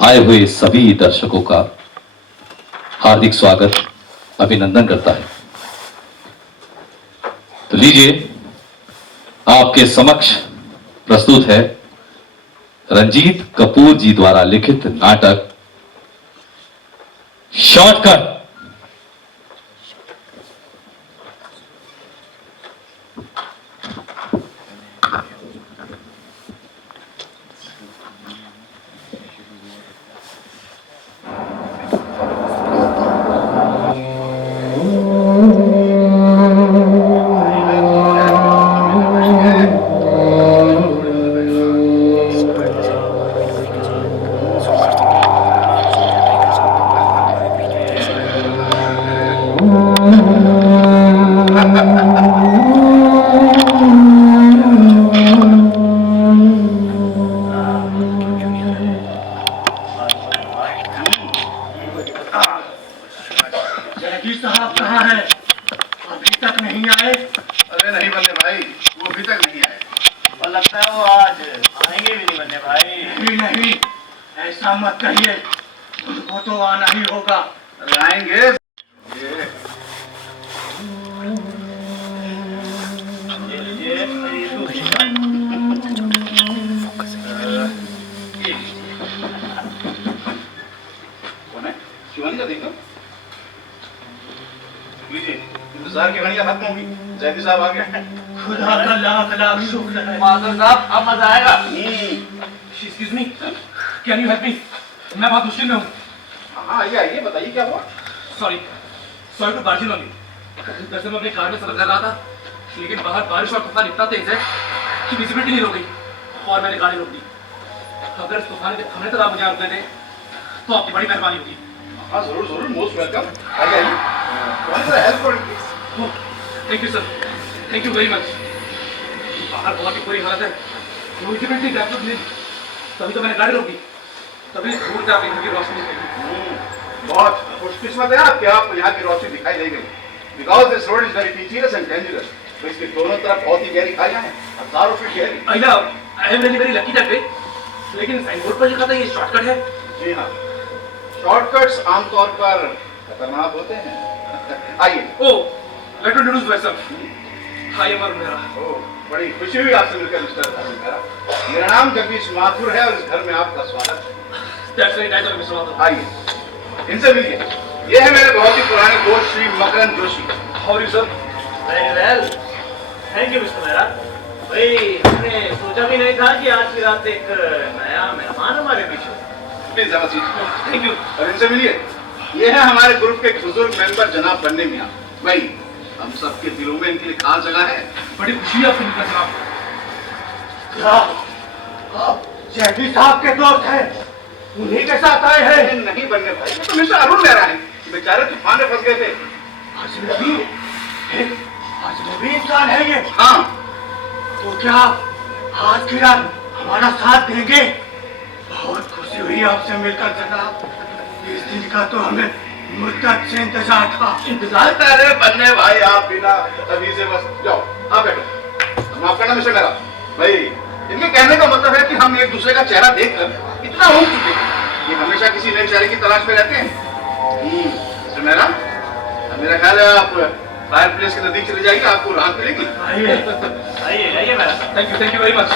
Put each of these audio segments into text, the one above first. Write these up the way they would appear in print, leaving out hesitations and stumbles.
आए हुए सभी दर्शकों का हार्दिक स्वागत अभिनंदन करता है। तो लीजिए आपके समक्ष प्रस्तुत है रंजीत कपूर जी द्वारा लिखित नाटक शॉर्टकट। जैदी साहब कहाँ है? अभी तक नहीं आए। अरे नहीं बल्ले भाई, वो अभी तक नहीं आए। और लगता है वो आज आएंगे भी नहीं बल्ले भाई। नहीं नहीं, ऐसा मत कहिए, उनको तो आना ही होगा। अरे आएंगे। कौन है? शिवानी का देखो। लीजिए, इंतजार की घड़ियां खत्म होगी। जैदी साहब आ गए। खुदा का लाख लाख शुक्र है। माधव साहब अब मजा आएगा। Excuse me, can you help me? मैं बहुत मुश्किल में हूँ। हाँ आइए आइए, बताइए क्या हुआ? Sorry to barge in on you. दरअसल मैं अपनी कार में सफर कर रहा था, लेकिन बाहर बारिश और तूफान इतना तेज है कि विजिबिलिटी नहीं रुकी और मैंने गाड़ी रोक दी। अगर इस तूफान के थमने तक आप मुझे रोक देते तो आपकी बड़ी मेहरबानी होगी। हाँ जरूर जरूर, मोस्ट वेलकम। आइए आइए, हेल्प करेंगे। Thank you sir, thank you very much. बाहर बहुत ही बुरी हालत है, विजिबिलिटी डेवलप नहीं, तभी तो मैंने गाड़ी रोकी, तभी दूर से आपकी घर की रोशनी दिखी। बहुत खुशकिस्मत है आपके, आपको यहाँ की रोशनी दिखाई दे गई। Because this road is very tedious and dangerous. तो इसके दोनों तरफ बहुत ही गहरी खाइयां हैं, हजारों फीट गहरी। Ahila, I am very lucky that way, लेकिन साइन बोर्ड पर लिखा था ये शॉर्टकट है। जी हाँ, शॉर्टकट्स आमतौर पर खतरनाक होते हैं। आइए। Oh, let me introduce myself. Hi Amar मेरा। ओह, बड़ी खुशी हुई आपसे मिलकर मिस्टर अरुण मेहरा। मेरा नाम जगदीश माथुर है और इस घर में आपका स्वागत है। That's very nice of mister Mathur. आइए, इनसे मिलिए। ये है मेरे बहुत ही पुराने दोस्त Shri Makrand Joshi. How are you sir? Very well, thank you Mister Mehra. भाई हमने सोचा भी नहीं था कि आज की रात एक नया मेहमान हमारे बीच हो। Please have a seat। Thank you. और इनसे मिलिए। ये है हमारे ग्रुप के बुजुर्ग मेंबर जनाब बन्ने मियां। भाई, हम सबके दिलों में इनके लिए खास जगह है। बड़ी खुशी है आपसे मिलकर जनाब। क्या आप जैदी साहब के दोस्त हैं? उन्हीं के साथ आए हैं? अरे नहीं बन्ने भाई, ये तो मिस्टर अरुण मेहरा है। बेचारे तूफान में फंस गए थे। अजनबी इंसान है ये। हाँ, तो क्या आज की रात हमारा साथ देंगे? बहुत खुशी हुई आपसे मिलकर जनाब। इस दिन का तो हमें मुद्दत से इंतजार था। इंतजार कर रहे बन्ने भाई, आप बिना अभी से बस जाओ, आप बैठो। माफ करना मिस्टर मेहरा भाई, इनके कहने का मतलब है कि हम एक दूसरे का चेहरा देखकर इतना हो चुके हैं, ये हमेशा किसी नए चेहरे की तलाश में रहते हैं। मिस्टर मेहरा, मेरा ख्याल है आप फायर प्लेस के नजदीक चले जाइए, आपको राहत मिलेगी। आइए आइए आइए Mehra. Thank you very much.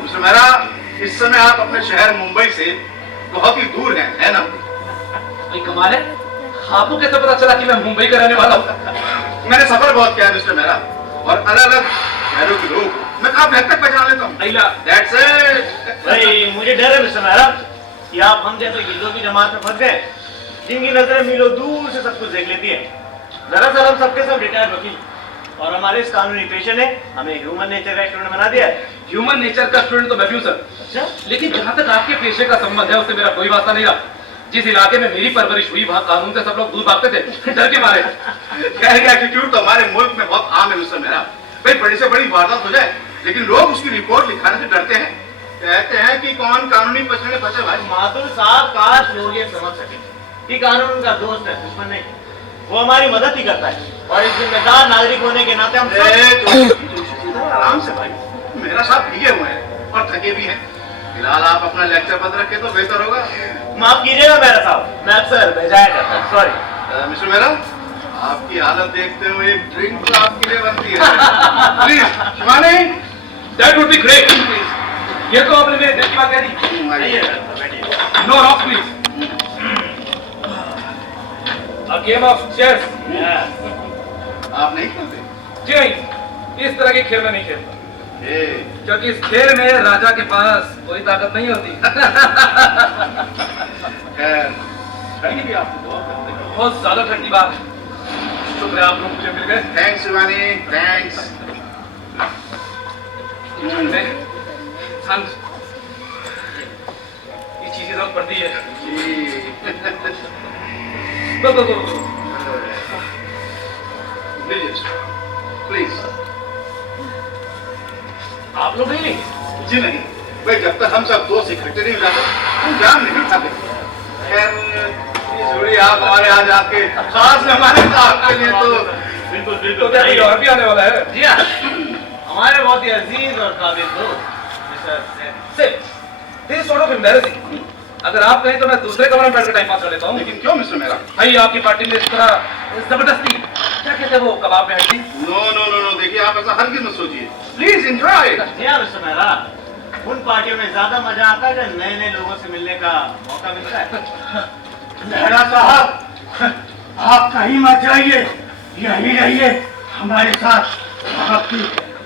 Mister Mehra, इस समय आप अपने शहर मुंबई से बहुत ही दूर हैं, है ना? भाई कमाल है, आपको कैसे पता चला कि मैं मुंबई का रहने वाला हूँ? मैंने सफर बहुत किया है मिस्टर मेहरा, और अलग अलग शहरों के लोग मैं काफी हद तक पहचान लेता हूँ। अहिला, That's it। भाई मुझे डर है मिस्टर मेहरा कि आप हम जैसे गिद्धों की जमात में फंस गए, जिनकी नजरें मीलों दूर से सब कुछ देख लेती है। दरअसल हम सबके सब रिटायर्ड वकील, और हमारे इस कानूनी पेशे ने हमें ह्यूमन नेचर का स्टूडेंट बना दिया है। ह्यूमन नेचर का स्टूडेंट तो मैं भी हूँ सर। अच्छा, लेकिन जहाँ तक आपके पेशे का संबंध है उससे मेरा कोई वास्ता नहीं रहा। जिस इलाके में मेरी परवरिश हुई वहाँ कानून से सब लोग दूर भागते थे डर के मारे। खैर का एटीट्यूड तो हमारे मुल्क में बहुत आम है मिस्टर मेहरा। भाई बड़ी से बड़ी वारदात हो जाए, लेकिन लोग उसकी रिपोर्ट लिखाने से डरते हैं। कहते हैं कि कौन कानूनी पचड़े में फंसे भाई। माधुर साहब, काश लोग ये समझ सके कि कानून उनका दोस्त है, दुश्मन नहीं। वो हमारी मदद ही करता है, और इस जिम्मेदार नागरिक होने के नाते हम सब... आराम से भाई, मेरा साहब भीगे हुए हैं और थके भी हैं। फिलहाल आप अपना लेक्चर बंद रखें तो बेहतर होगा। माफ कीजिएगा मेरा साहब, मैं अक्सर भेजाया करता हूँ, सॉरी। मिस्टर मेहरा, आपकी हालत देखते हुए एक ड्रिंक तो आपके लिए बनती है। Please Shivani, that would be great. ये तो आपने मेरे दिल की बात कह दी। आइए बैठिए। No rock please. A game of chess। आप नहीं खेलते? जी नहीं, इस तरह के खेल में नहीं खेलता, ए, क्योंकि इस खेल में राजा के पास कोई ताकत नहीं होती। खैर, ठंडी भी आपको बहुत करते हैं। बहुत ज्यादा ठंडी बात है। शुक्रिया आप लोग मुझे मिल गए। Thanks Shivani, thanks. ठंड, ये चीज की जरूरत पड़ती है। बस प्लीज। आप लोग नहीं। जी नहीं भाई, जब तक हम सब दोस्त इकट्ठे नहीं हो जाते हम जान नहीं उठाते। खैर ये जरूरी आप हमारे आज आपके खास मेहमान हैं, तो आपके लिए तो बिल्कुल तो बिल्कुल। क्या कोई और भी आने वाला है? जी हाँ, हमारे बहुत ही अजीज और काबिल दोस्त mister Sen. This is sort of embarrassing. अगर आप कहें तो मैं दूसरे कमरे में बैठकर टाइम पास कर लेता हूँ। लेकिन क्यों मिस्टर मेरा? भाई आपकी पार्टी में इस तरह जबरदस्ती, क्या कहते हैं वो, कबाब में हड्डी। नो नो नो नो, देखिए आप ऐसा हरगिज़ मत सोचिए। Please enjoy. जी हाँ मिस्टर मेहरा, उन पार्टियों में ज्यादा मजा आता है जब नए नए लोगों से मिलने का मौका मिलता है। मेहरा साहब, आप कहीं मत जाइए, यही रहिए हमारे साथ, आपकी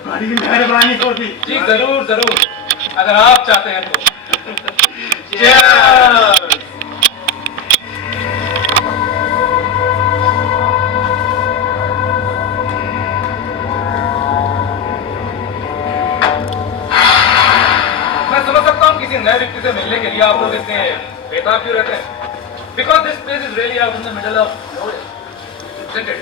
बड़ी मेहरबानी होगी। जी जरूर जरूर, अगर आप चाहते हैं तो। Cheers! मैं समझ सकता हूँ किसी नए व्यक्ति से मिलने के लिए आप लोग इतने बेताब क्यों रहते हैं। Because this place is really out in the middle of nowhere, isn't it?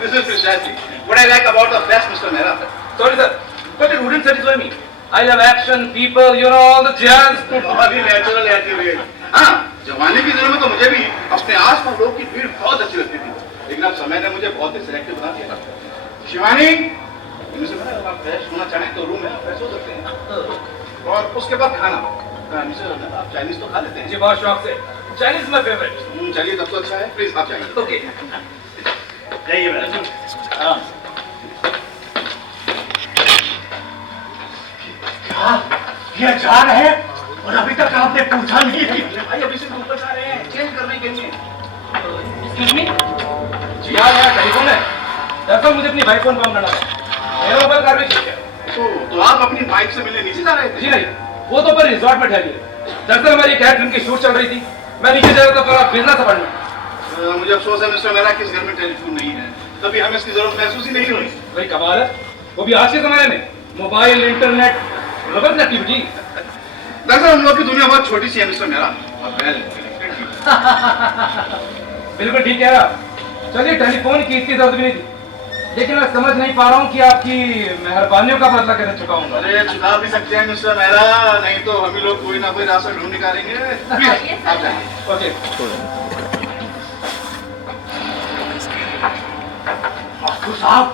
This is precisely what I like about the fest, Mr. Mehra. Sorry sir, but it wouldn't satisfy me. I love action, people, you know, all the jazz. बहुत ही natural attitude. हाँ, जवानी के दिनों में तो मुझे भी अपने आस-पास लोगों की भीड़ बहुत अच्छी लगती थी, लेकिन अब समय ने मुझे बहुत ही सिलेक्टिव बना दिया। शिवानी, मिस्टर मेहरा, अगर आप फ्रेश होना चाहें तो रूम में फ्रेश हो सकते हैं, और उसके बाद खाना। मिस्टर मेहरा, आप चाइनीज तो खा लेते हैं? जी बहुत शौक से, चाइनीज माय फेवरेट। चलिए तब तो अच्छा है, प्लीज आप जाइए। ओके, जाइए मेहरा। हाँ। ये जा रहे हैं और अभी तक आपने पूछा नहीं। भाई अभी से ऊपर जा रहे हैं चेंज करने के लिए। Excuse me. जी हाँ, यहाँ टेलीफोन है। दरअसल मुझे अपनी वाइफ को इन्फॉर्म करना था, मेरा मोबाइल कार में ठीक है। तो आप अपनी बाइक से मिलने नीचे जा रहे थे? जी नहीं, वो तो पर रिजॉर्ट में ठहरी है। दरअसल हमारी एक फिल्म की शूट चल रही थी, मैं नीचे जा रहा था थोड़ा बिजनेस था पढ़ना। मुझे अफसोस है मिस्टर मेहरा कि इस घर में टेलीफोन नहीं है, कभी हमें इसकी जरूरत महसूस ही नहीं हुई। भाई कमाल है, वो भी आज के जमाने में मोबाइल, इंटरनेट, रबर कनेक्टिविटी। दरअसल हम लोग की दुनिया बहुत छोटी सी है मिस्टर मेहरा। बिल्कुल ठीक कह रहा। चलिए, टेलीफोन की इतनी जरूरत भी नहीं थी, लेकिन मैं समझ नहीं पा रहा हूँ कि आपकी मेहरबानियों का बदला कैसे चुकाऊंगा। अरे चुका भी सकते हैं मिस्टर मेहरा, नहीं तो हम ही लोग कोई ना कोई रास्ता ढूंढ निकालेंगे। प्लीज आप जाइए। ओके। माथुर साहब,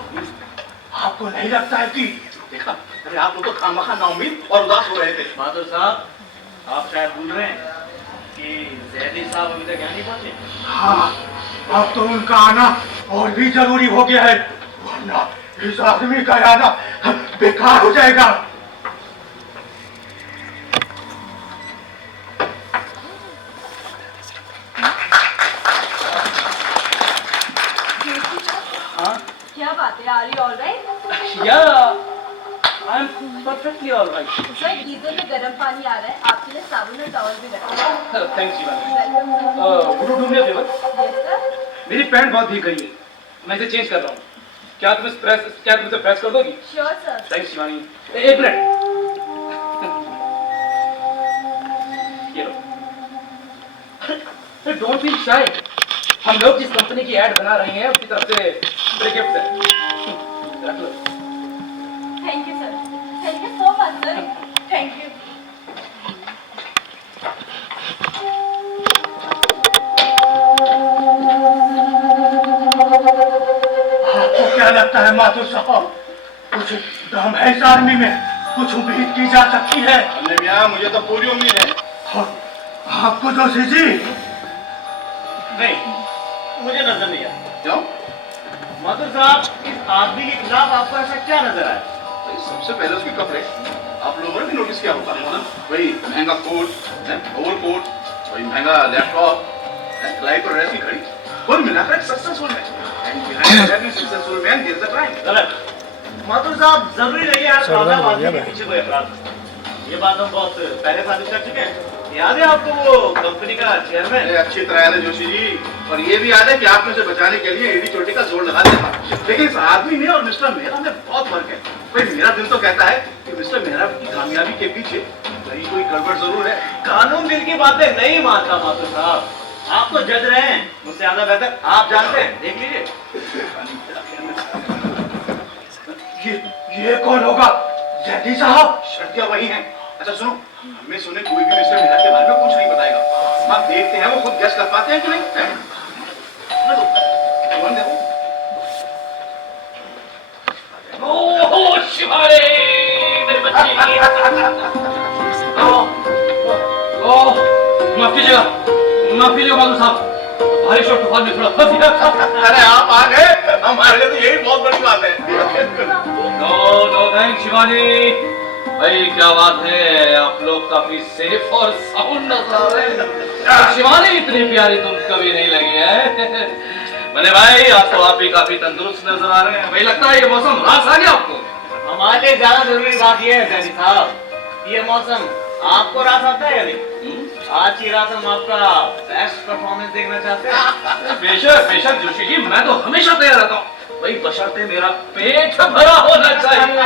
आपको नहीं लगता है कि देखा, अरे आप लोग तो खामखा नाउम्मीद और उदास हो रहे थे। बहादुर साहब, आप शायद भूल रहे हैं कि जैदी साहब अभी तक यहाँ नहीं पहुंचे। हाँ, अब तो उनका आना और भी जरूरी हो गया है, वरना इस आदमी का आना बेकार हो जाएगा। क्या बात है? Are you all right? Yeah, I'm perfectly all right. Sir, geyser में गर्म पानी आ रहा है, आपके लिए साबुन और टॉवल भी रखा है। Thanks, Shivani. Welcome. Good do me a favour. Yes sir. मेरी पैंट बहुत भीग गई है, मैं इसे चेंज कर रहा हूँ। क्या तुम इसे प्रेस कर दोगी? Sure sir. थैंक्स शिवानी। एक मिनट, ये लो। डोंट फील शाय, हम लोग जिस कंपनी की एड बना रहे हैं उसकी तरफ से बड़े गिफ्ट है। रख लो। Thank you sir. Thank you so much sir. Thank you. आपको क्या लगता है माथुर साहब, कुछ दम है इस आदमी में? कुछ उम्मीद की जा सकती है? अन्य मियाँ, मुझे तो पूरी उम्मीद है। हाँ, आपको जोशी जी? नहीं, मुझे नजर नहीं आया। क्यों? माथुर साहब, इस आदमी के खिलाफ आपको ऐसा क्या नजर आया? भाई, सबसे पहले उसके कपड़े आप लोगों ने भी नोटिस किया होगा। वही महंगा कोट, ओवरकोट, वही महंगा लैपटॉप, लाइफ और ऐसी घड़ी, कुल मिलाकर एक successful man. And behind every successful man there is a crime. गलत। माथुर साहब, जरूरी नहीं है कामयाब आदमी के पीछे कोई अपराध। ये बात हम बहुत पहले साबित कर चुके हैं। याद है आपको वो कंपनी का चेयरमैन? अच्छी तरह याद है जोशी जी, और ये भी याद है कि आपने उसे बचाने के लिए एडी चोटी का जोर लगा दिया था। लेकिन इस आदमी में और मिस्टर मेहरा में बहुत फर्क है। भाई, मेरा दिल तो कहता है कि मिस्टर मेहरा की कामयाबी के पीछे कहीं कोई गड़बड़ जरूर है। कानून दिल की बातें नहीं मानता माथुर साहब। आप तो जज रहे हैं, मुझसे ज्यादा बेहतर आप जानते हैं। देख लीजिए। ये कौन होगा? जैदी साहब? शर्तियां वही हैं। अच्छा सुनो, हमें सुने कोई भी मिस्टर मेहरा के बारे में कुछ नहीं बताएगा। आप देखते हैं वो खुद गेस कर पाते हैं कि नहीं? देखो। ओह शिवारे, मेरे बच्चे। ओह, माफ कीजिएगा माधुर साहब, बारिश और तूफान में थोड़ा फंस गया। अरे आप आ गए, हमारे लिए तो यही बहुत बड़ी बात है। No thanks Shivani. भाई क्या बात है, आप लोग काफी सेफ और साउंड नजर आ रहे हैं। शिवानी इतनी प्यारी तुम कभी नहीं लगी है। मैंने भाई आज तो आप भी काफी तंदुरुस्त नजर आ रहे हैं। भाई लगता है ये मौसम रास आ गया आपको। हमारे लिए ज्यादा जरूरी बात यह है जैदी साहब, ये मौसम आपको रास आता है या नहीं? आज की रात हम आपका बेस्ट परफॉर्मेंस देखना चाहते हैं। बेशक बेशक जोशी जी, मैं तो हमेशा तैयार रहता हूँ। भाई बशर्ते मेरा पेट भरा होना चाहिए।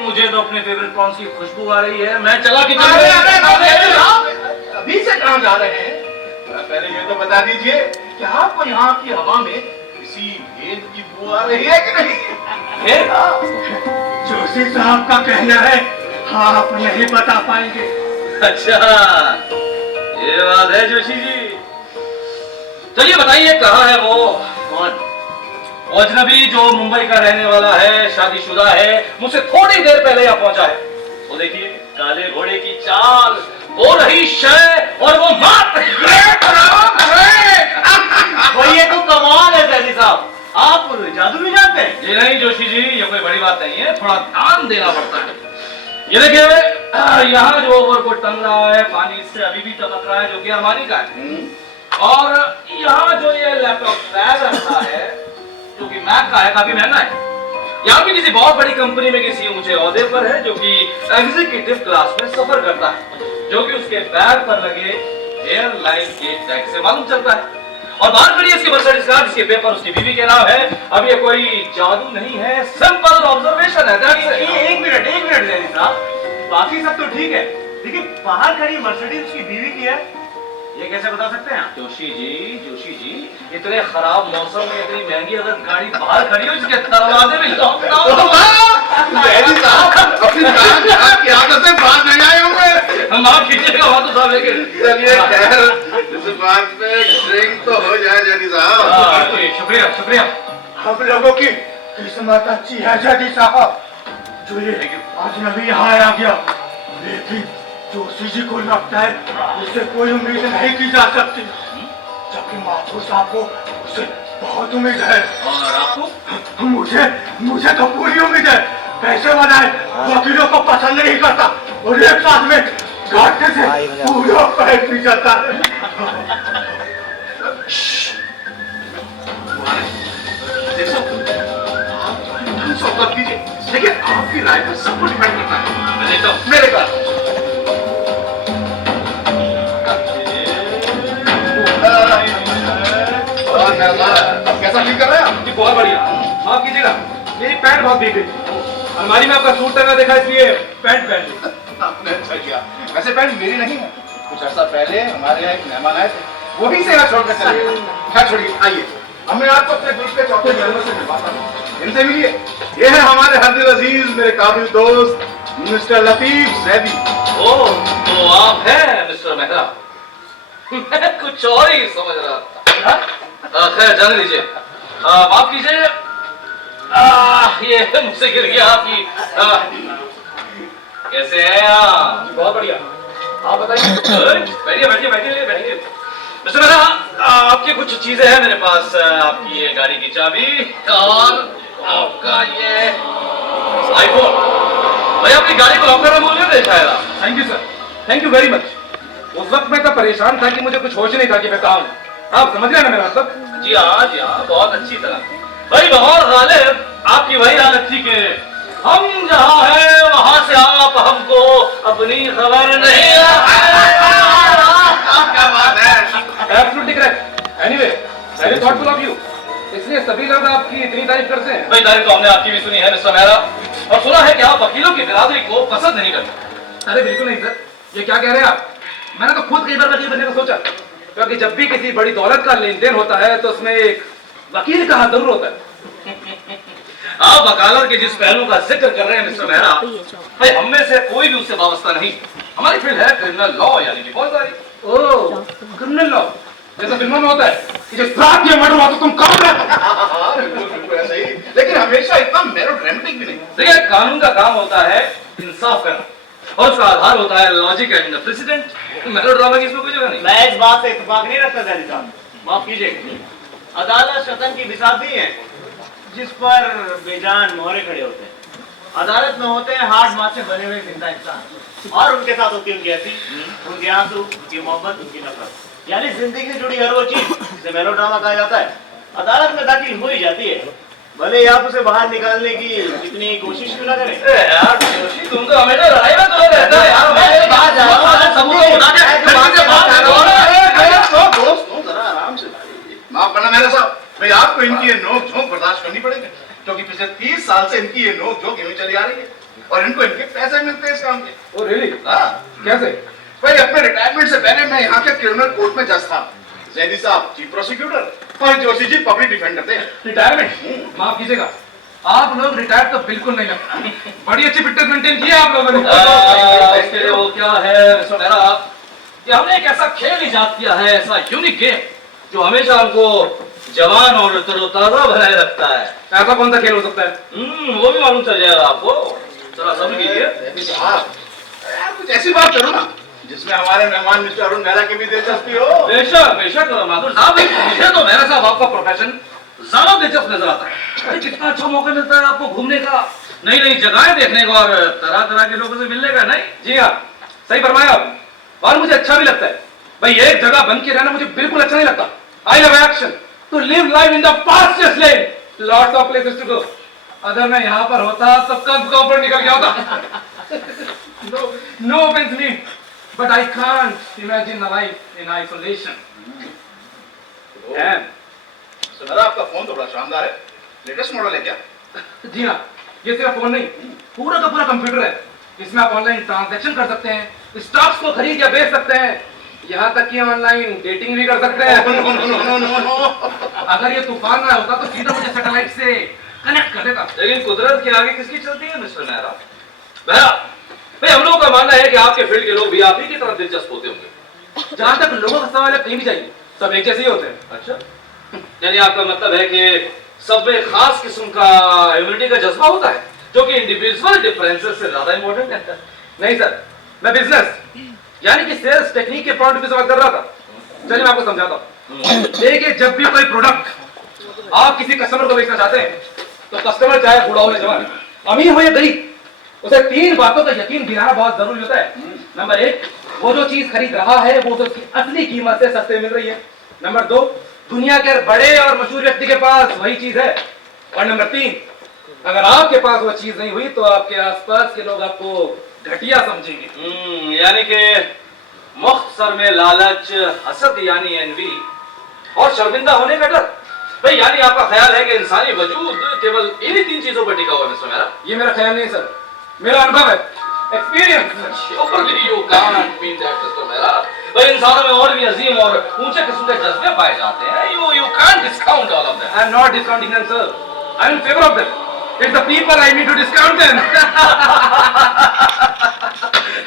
मुझे तो अपने फेवरेट प्रॉन्स की खुशबू आ रही है। मैं चला किचन में। अभी से कहाँ जा रहे हैं? पहले ये तो बता दीजिए कि आपको यहाँ की हवा में किसी भेद की बू आ रही है कि नहीं? जोशी साहब का कहना है आप नहीं बता पाएंगे। अच्छा ये बात है जोशी जी। चलिए बताइए कहाँ है वो? कौन? वो अजनबी जो मुंबई का रहने वाला है, शादीशुदा है, मुझसे थोड़ी देर पहले यहाँ पहुंचा है। वो देखिए काले घोड़े की चाल, वो रही शय और वो मात। ये तो कमाल है जैदी साहब, आप जादू भी जानते हैं? ये नहीं जोशी जी, ये कोई बड़ी बात नहीं है, थोड़ा ध्यान देना पड़ता है। ये देखिए यहाँ जो ओवरकोट टंग रहा है, पानी इससे अभी भी टपक रहा है, जो कि हमारी का है। और यहाँ जो ये लैपटॉप बैग रखा है, जो कि मैक का है, काफी महंगा है। यहाँ भी किसी बहुत बड़ी कंपनी में किसी ऊंचे ओहदे पर है, जो कि एग्जीक्यूटिव क्लास में सफर करता है, जो कि उसके बैग पर लगे एयरलाइन के टैग से मालूम चलता है। और बात करिए इसकी मर्सिडीज कार, जिसके पेपर उसकी बीवी के नाम है। अब ये कोई जादू नहीं है, सिंपल ऑब्जर्वेशन है। एक मिनट जैदी साहब, बाकी सब तो ठीक है, लेकिन बाहर खड़ी मर्सिडीज उसकी बीवी की है, ये कैसे बता सकते हैं आप? जोशी जी, इतने खराब मौसम में इतनी महंगी अगर गाड़ी बाहर खड़ी हो, इसके दरवाजे में लॉक जैदी साहब अपनी की आदत से बाहर नहीं आए होंगे। माफ कीजिएगा बात तो साहब, लेकिन चलिए खैर, इस बात पे ड्रिंक तो हो जाए जैदी साहब। शुक्रिया। हम लोगों की किस्मत अच्छी है जैदी साहब, जो ये अजनबी यहाँ आ गया। लेकिन जोशी जी को लगता है उससे कोई उम्मीद नहीं की जा सकती, जबकि माथुर साहब को उससे बहुत उम्मीद है। और आपको? मुझे तो पूरी उम्मीद है। कैसे बनाए, वकीलों को पसंद नहीं करता और एक साथ में घाटे से पूरा पैर पी जाता है। देखिए आपकी राय पर सब कुछ डिपेंड करता है। मेरे का कैसा फील कर रहे हैं आप? जी बहुत बढ़िया। माफ कीजिएगा, मेरी पैंट बहुत भीग गई। अलमारी में आपका सूट टंगा देखा, इसलिए पैंट पहन ली। आपने अच्छा किया। वैसे पैंट मेरी नहीं है, कुछ अर्सा पहले हमारे यहाँ एक मेहमान आए थे, वही से यहाँ छोड़कर चले गए। खैर छोड़िए, आइए हमें आपको अपने ग्रुप के चौथे मेंबर से मिलवाता हूँ। इनसे मिलिए। ये है हमारे हरदिल अजीज, मेरे काबिल दोस्त मिस्टर लतीफ जैदी। ओह, तो आप हैं मिस्टर मेहरा? मैं कुछ और ही समझ रहा था। खैर जाने दीजिए। माफ कीजिए, ये मुझसे गिर गया आपकी। कैसे हैं आप? बहुत बढ़िया। आप बताइए। बैठिए बैठिए बैठिए बैठिए। मिस्टर मेहरा, आपकी कुछ चीजें हैं मेरे पास। आपकी ये गाड़ी की चाबी और आपका ये आईफोन। भाई अपनी गाड़ी को लॉक करना भूल गए थे शायद आप। Thank you sir, thank you very much. उस वक्त मैं इतना परेशान था कि मुझे कुछ होश नहीं था कि मैं कहाँ हूँ। आप समझ रहे हैं ना मेरा मतलब? जी हाँ, बहुत अच्छी तरह। भाई बहुत गालिब आपकी वही हालत थी कि हम जहाँ हैं वहाँ से आप हमको अपनी खबर नहीं। क्या बात है? Absolutely correct. Anyway, very thoughtful of you. इसलिए सभी लोग आपकी इतनी तारीफ करते हैं। भाई तारीफ तो हमने आपकी भी सुनी है मिस्टर मेहरा, और सुना है कि आप वकीलों की बिरादरी को पसंद नहीं करते। अरे बिल्कुल नहीं सर, ये क्या कह रहे हैं आप? मैंने तो खुद कई बार वकील बनने का सोचा, क्योंकि जब भी किसी बड़ी दौलत का लेन देन होता है तो उसमें एक वकील का हाथ जरूर होता है। आप वकालत के जिस पहलू का जिक्र कर रहे हैं मिस्टर मेहरा, भाई हम में से कोई भी उससे वाबस्ता नहीं। हमारी फील्ड है क्रिमिनल लॉ, यानी कि फौजदारी। ओह, क्रिमिनल लॉ, जैसा फिल्मों में होता है कि जो श्राप या मर्डर हुआ तो तुम कौन रहते? बिल्कुल ऐसा ही, लेकिन हमेशा इतना मेलोड्रामेटिक भी नहीं। देखिए, कानून का काम होता है इंसाफ करना, और उसका आधार होता है लॉजिक एंड प्रेसिडेंट। मेलोड्रामा की इसमें कोई जगह नहीं। मैं इस बात से इत्तेफाक नहीं रखता जैनी साहब, माफ कीजिएगा। अदालत शतन की बिसाती है जिस पर बेजान मोहरे खड़े होते हैं। अदालत में होते हैं हार्ड मार्च से बने हुए जिंदा इंसान, और उनके साथ होती है उनकी हंसी, उनके आंसू, उनकी मोहब्बत, उनकी नफरत, यानी जिंदगी से जुड़ी हर वो चीज जिसे मेलोड्रामा कहा जाता है अदालत में दाखिल हो ही जाती है, भले आप उसे बाहर निकालने की जितनी कोशिश भी ना करें। यार जोशी, तुम तो हमेशा लड़ाई में तो रहता है यार। मैं बात जा रहा हूं, सबको उठा के खिड़की से बाहर फेंको। दोस्तों जरा आराम से भाई, माफ करना मेरे साहब, भाई आपको इनकी ये नोक झोंक बर्दाश्त करनी पड़ेगी, क्योंकि पिछले 30 साल से इनकी ये नोक झोंक यूं चली आ रही है, और इनको इनके पैसे मिलते हैं इस काम के। Oh really? हाँ कैसे? भाई अपने रिटायरमेंट से पहले मैं यहाँ के क्रिमिनल कोर्ट में जज था। जैदी साहब चीफ प्रोसिक्यूटर और जोशी जी पब्लिक डिफेंडर थे। रिटायरमेंट? माफ कीजिएगा, आप लोग रिटायर तो बिल्कुल नहीं लगता। बड़ी अच्छी फिटनेस मेंटेन की है आप लोगों ने। इसके लिए वो क्या है मिस्टर मेहरा, कि हमने एक ऐसा खेल इजाद किया है, ऐसा यूनिक गेम जो हमेशा हमको जवान और तरोताजा बनाए रखता है। ऐसा कौन सा खेल हो सकता है? वो भी मालूम चल जाएगा आपको, जरा सब्र कीजिए। जैदी साहब यार कुछ ऐसी बात करो ना जिसमें हमारे मेहमान मिस्टर अरुण मेहरा की भी दिलचस्पी हो। बेशक बेशक माधुर साहब, मुझे तो मेहरा साहब आपका प्रोफेशन ज्यादा दिलचस्प नजर आता है। अरे कितना अच्छा मौका मिलता है आपको घूमने का, नई नई जगहें देखने का, और तरह तरह के लोगों से मिलने का। नहीं जी हाँ, सही फरमाया आप, और मुझे अच्छा भी लगता है। भाई एक जगह बन के रहना मुझे बिल्कुल अच्छा नहीं लगता। I love action, to live life in the fastest lane, lots of places to go. अगर मैं यहाँ पर होता तो कब का ऊपर निकल गया होता। No offence me, but I can't imagine a life in isolation. मेरा आपका फोन तो बड़ा शानदार है, लेटेस्ट मॉडल है क्या? जी हाँ, ये सिर्फ फोन नहीं, पूरा का पूरा कंप्यूटर है। इसमें आप ऑनलाइन ट्रांजैक्शन कर सकते हैं, स्टॉक्स को खरीद या बेच सकते हैं, यहाँ तक कि ऑनलाइन डेटिंग भी कर सकते हैं। अगर ये तूफान ना होता तो सीधा मुझे सैटेलाइट से कनेक्ट कर देता। लेकिन कुदरत के आगे किसकी चलती है मिस्टर मेहरा? मेहरा भाई, हम लोगों का मानना है कि आपके फील्ड के लोग भी आप ही की तरह दिलचस्प होते होंगे। जहाँ तक लोगों का सवाल है, कहीं भी जाइए सब एक जैसे ही होते हैं। अच्छा, यानी आपका मतलब है कि सब में खास किस्म का यूनिटी का जज्बा होता है, जो कि इंडिविजुअल डिफरेंसेस से ज्यादा इंपॉर्टेंट है। नहीं सर, मैं बिजनेस यानी कि सेल्स टेक्निक के पॉइंट ऑफ व्यू से बात कर रहा था। चलिए मैं आपको समझाता हूँ। देखिए, जब भी कोई प्रोडक्ट आप किसी कस्टमर को बेचना चाहते हैं, तो कस्टमर चाहे बूढ़ा हो या जवान, अमीर हो या गरीब, उसे 3 बातों का यकीन दिलाना बहुत जरूरी होता है। नंबर 1, वो जो चीज खरीद रहा है वो तो उसकी असली कीमत से सस्ते मिल रही है। नंबर 2, दुनिया के बड़े और मशहूर व्यक्ति के पास वही चीज है। और नंबर 3, अगर आपके पास वो चीज नहीं हुई तो आपके आसपास के लोग आपको घटिया समझेंगे। यानी कि मुख्तसर में लालच, हसद यानी एनवी, और शर्मिंदा होने का डर। भाई यानी आपका ख्याल है कि इंसानी वजूद केवल इन्हीं 3 चीजों पर टिका हुआ है मिस्टर मेहरा? ये मेरा ख्याल नहीं है सर, मेरा अनुभव है, एक्सपीरियंस। भाई इंसानों में और भी अजीम और ऊंचे किस्म के जज्बे पाए जाते हैं। You can't discount all of them. I am not discounting them, sir. I am in favor of them. It's the people I need to discount them.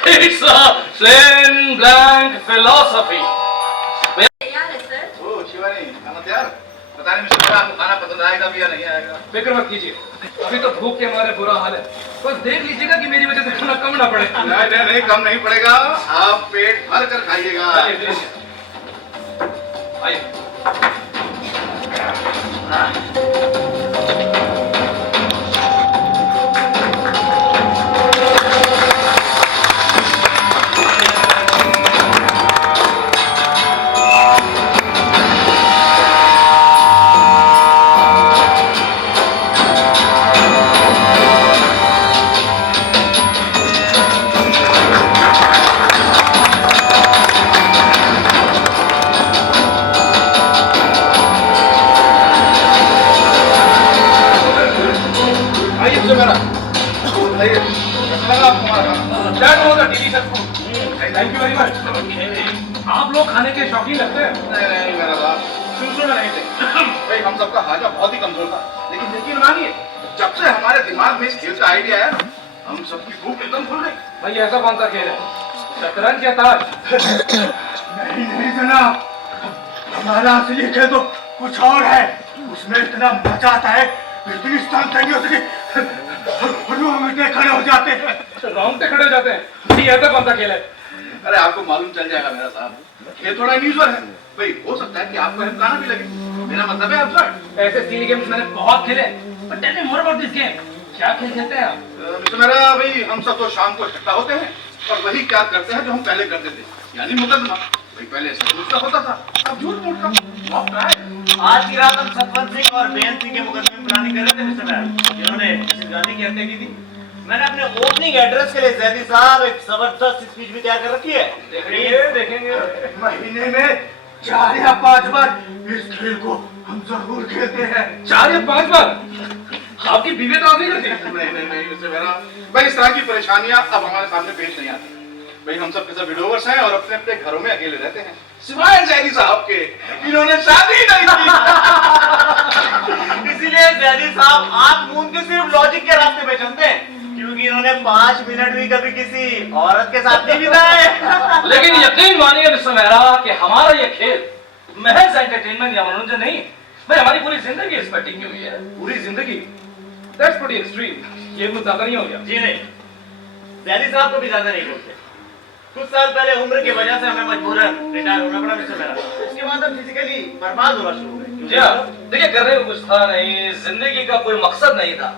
It's a plain blank philosophy. तैयार है sir? ओ शिवानी, खाना तैयार? पता नहीं mister Mehra आपको खाना पसंद आएगा भी या नहीं आएगा। फिक्र मत कीजिए, अभी तो भूख के मारे बुरा हाल है। बस देख लीजिएगा कि मेरी वजह से खाना कम ना पड़े। नहीं कम नहीं पड़ेगा, आप पेट भर कर खाइएगा। आइए, प्लीज। आइए। आइए मिस्टर मेहरा, आइए। कैसा लगा आपको हमारा खाना? That was a delicious food. Thank you very much. आप लोग खाने के शौकीन लगते हैं। नहीं मेरा साहब, शुरू में नहीं थे। भाई हम सबका हाजा बहुत ही कमजोर था, लेकिन यकीन मानिए जब से हमारे दिमाग में इस खेल का आइडिया है, हम सबकी भूख एकदम खुल गई। भाई ऐसा कौन सा खेल है? शतरंज या ताश? नहीं जनाब, हमारा असली खेल तो कुछ और है। उसमें इतना मजा आता है, इतनी शांति होती है, रोंगटे खड़े हो जाते हैं। रोंगटे खड़े हो जाते हैं? भाई ऐसा कौन सा खेल है? अरे आपको मालूम चल जाएगा मेरा साहब, खेल थोड़ा अनयूजुअल है। भाई हो सकता है कि आपको हिमकाना भी लगे, मेरा मतलब है absurd। ऐसे सिली गेम्स मैंने बहुत खेले, but tell me more about this game. क्या खेल खेलते हैं आप? मिस्टर मेहरा, भाई हम सब तो शाम को इकट्ठा होते हैं और वही क्या करते हैं जो हम पहले करते थे, यानी मुकदमा। भाई पहले सब होता था, अब झूठ मूठ का मौक का है। आज की रात हम सतवंत सिंह और बेअंत सिंह के मुकदमे में प्लानिंग कर रहे थे मिस्टर मैन, जिन्होंने मिसेस गांधी की हत्या की थी। मैंने अपने ओपनिंग एड्रेस के लिए जैदी साहब एक जबरदस्त स्पीच भी तैयार कर रखी है। देखेंगे। महीने में 4 या 5 बार इस खेल को हम जरूर खेलते हैं। 4 या 5 बार? आपकी बीवी तो नहीं करती? नहीं मिस्टर मेहरा, भाई इस तरह की परेशानियां अब हमारे सामने पेश नहीं आती। भाई हम सब के सब विडोवर्स हैं और अपने अपने घरों में अकेले रहते हैं, सिवाय जैदी साहब के, इन्होंने शादी नहीं की। इसीलिए जैदी साहब आंख मूंद के सिर्फ लॉजिक के रास्ते पे चलते हैं, क्योंकि इन्होंने 5 मिनट भी कभी किसी औरत के साथ नहीं बिताए। लेकिन यकीन मानिए मिस्टर मेहरा कि हमारा ये खेल महज एंटरटेनमेंट या मनोरंजन नहीं, भाई हमारी पूरी जिंदगी इस पर टिकी हुई है। पूरी जिंदगी? That's pretty extreme. ये कुछ ज्यादा नहीं हो गया? जी नहीं, जैदी साहब को भी ज्यादा नहीं बोलते। कुछ साल पहले उम्र की वजह से हमें मजबूरन रिटायर होना पड़ा मिस्टर मेहरा। उसके बाद हम फिजिकली बर्बाद होना शुरू हो गए। जी हाँ, देखिए करने को कुछ था नहीं, जिंदगी का कोई मकसद नहीं था।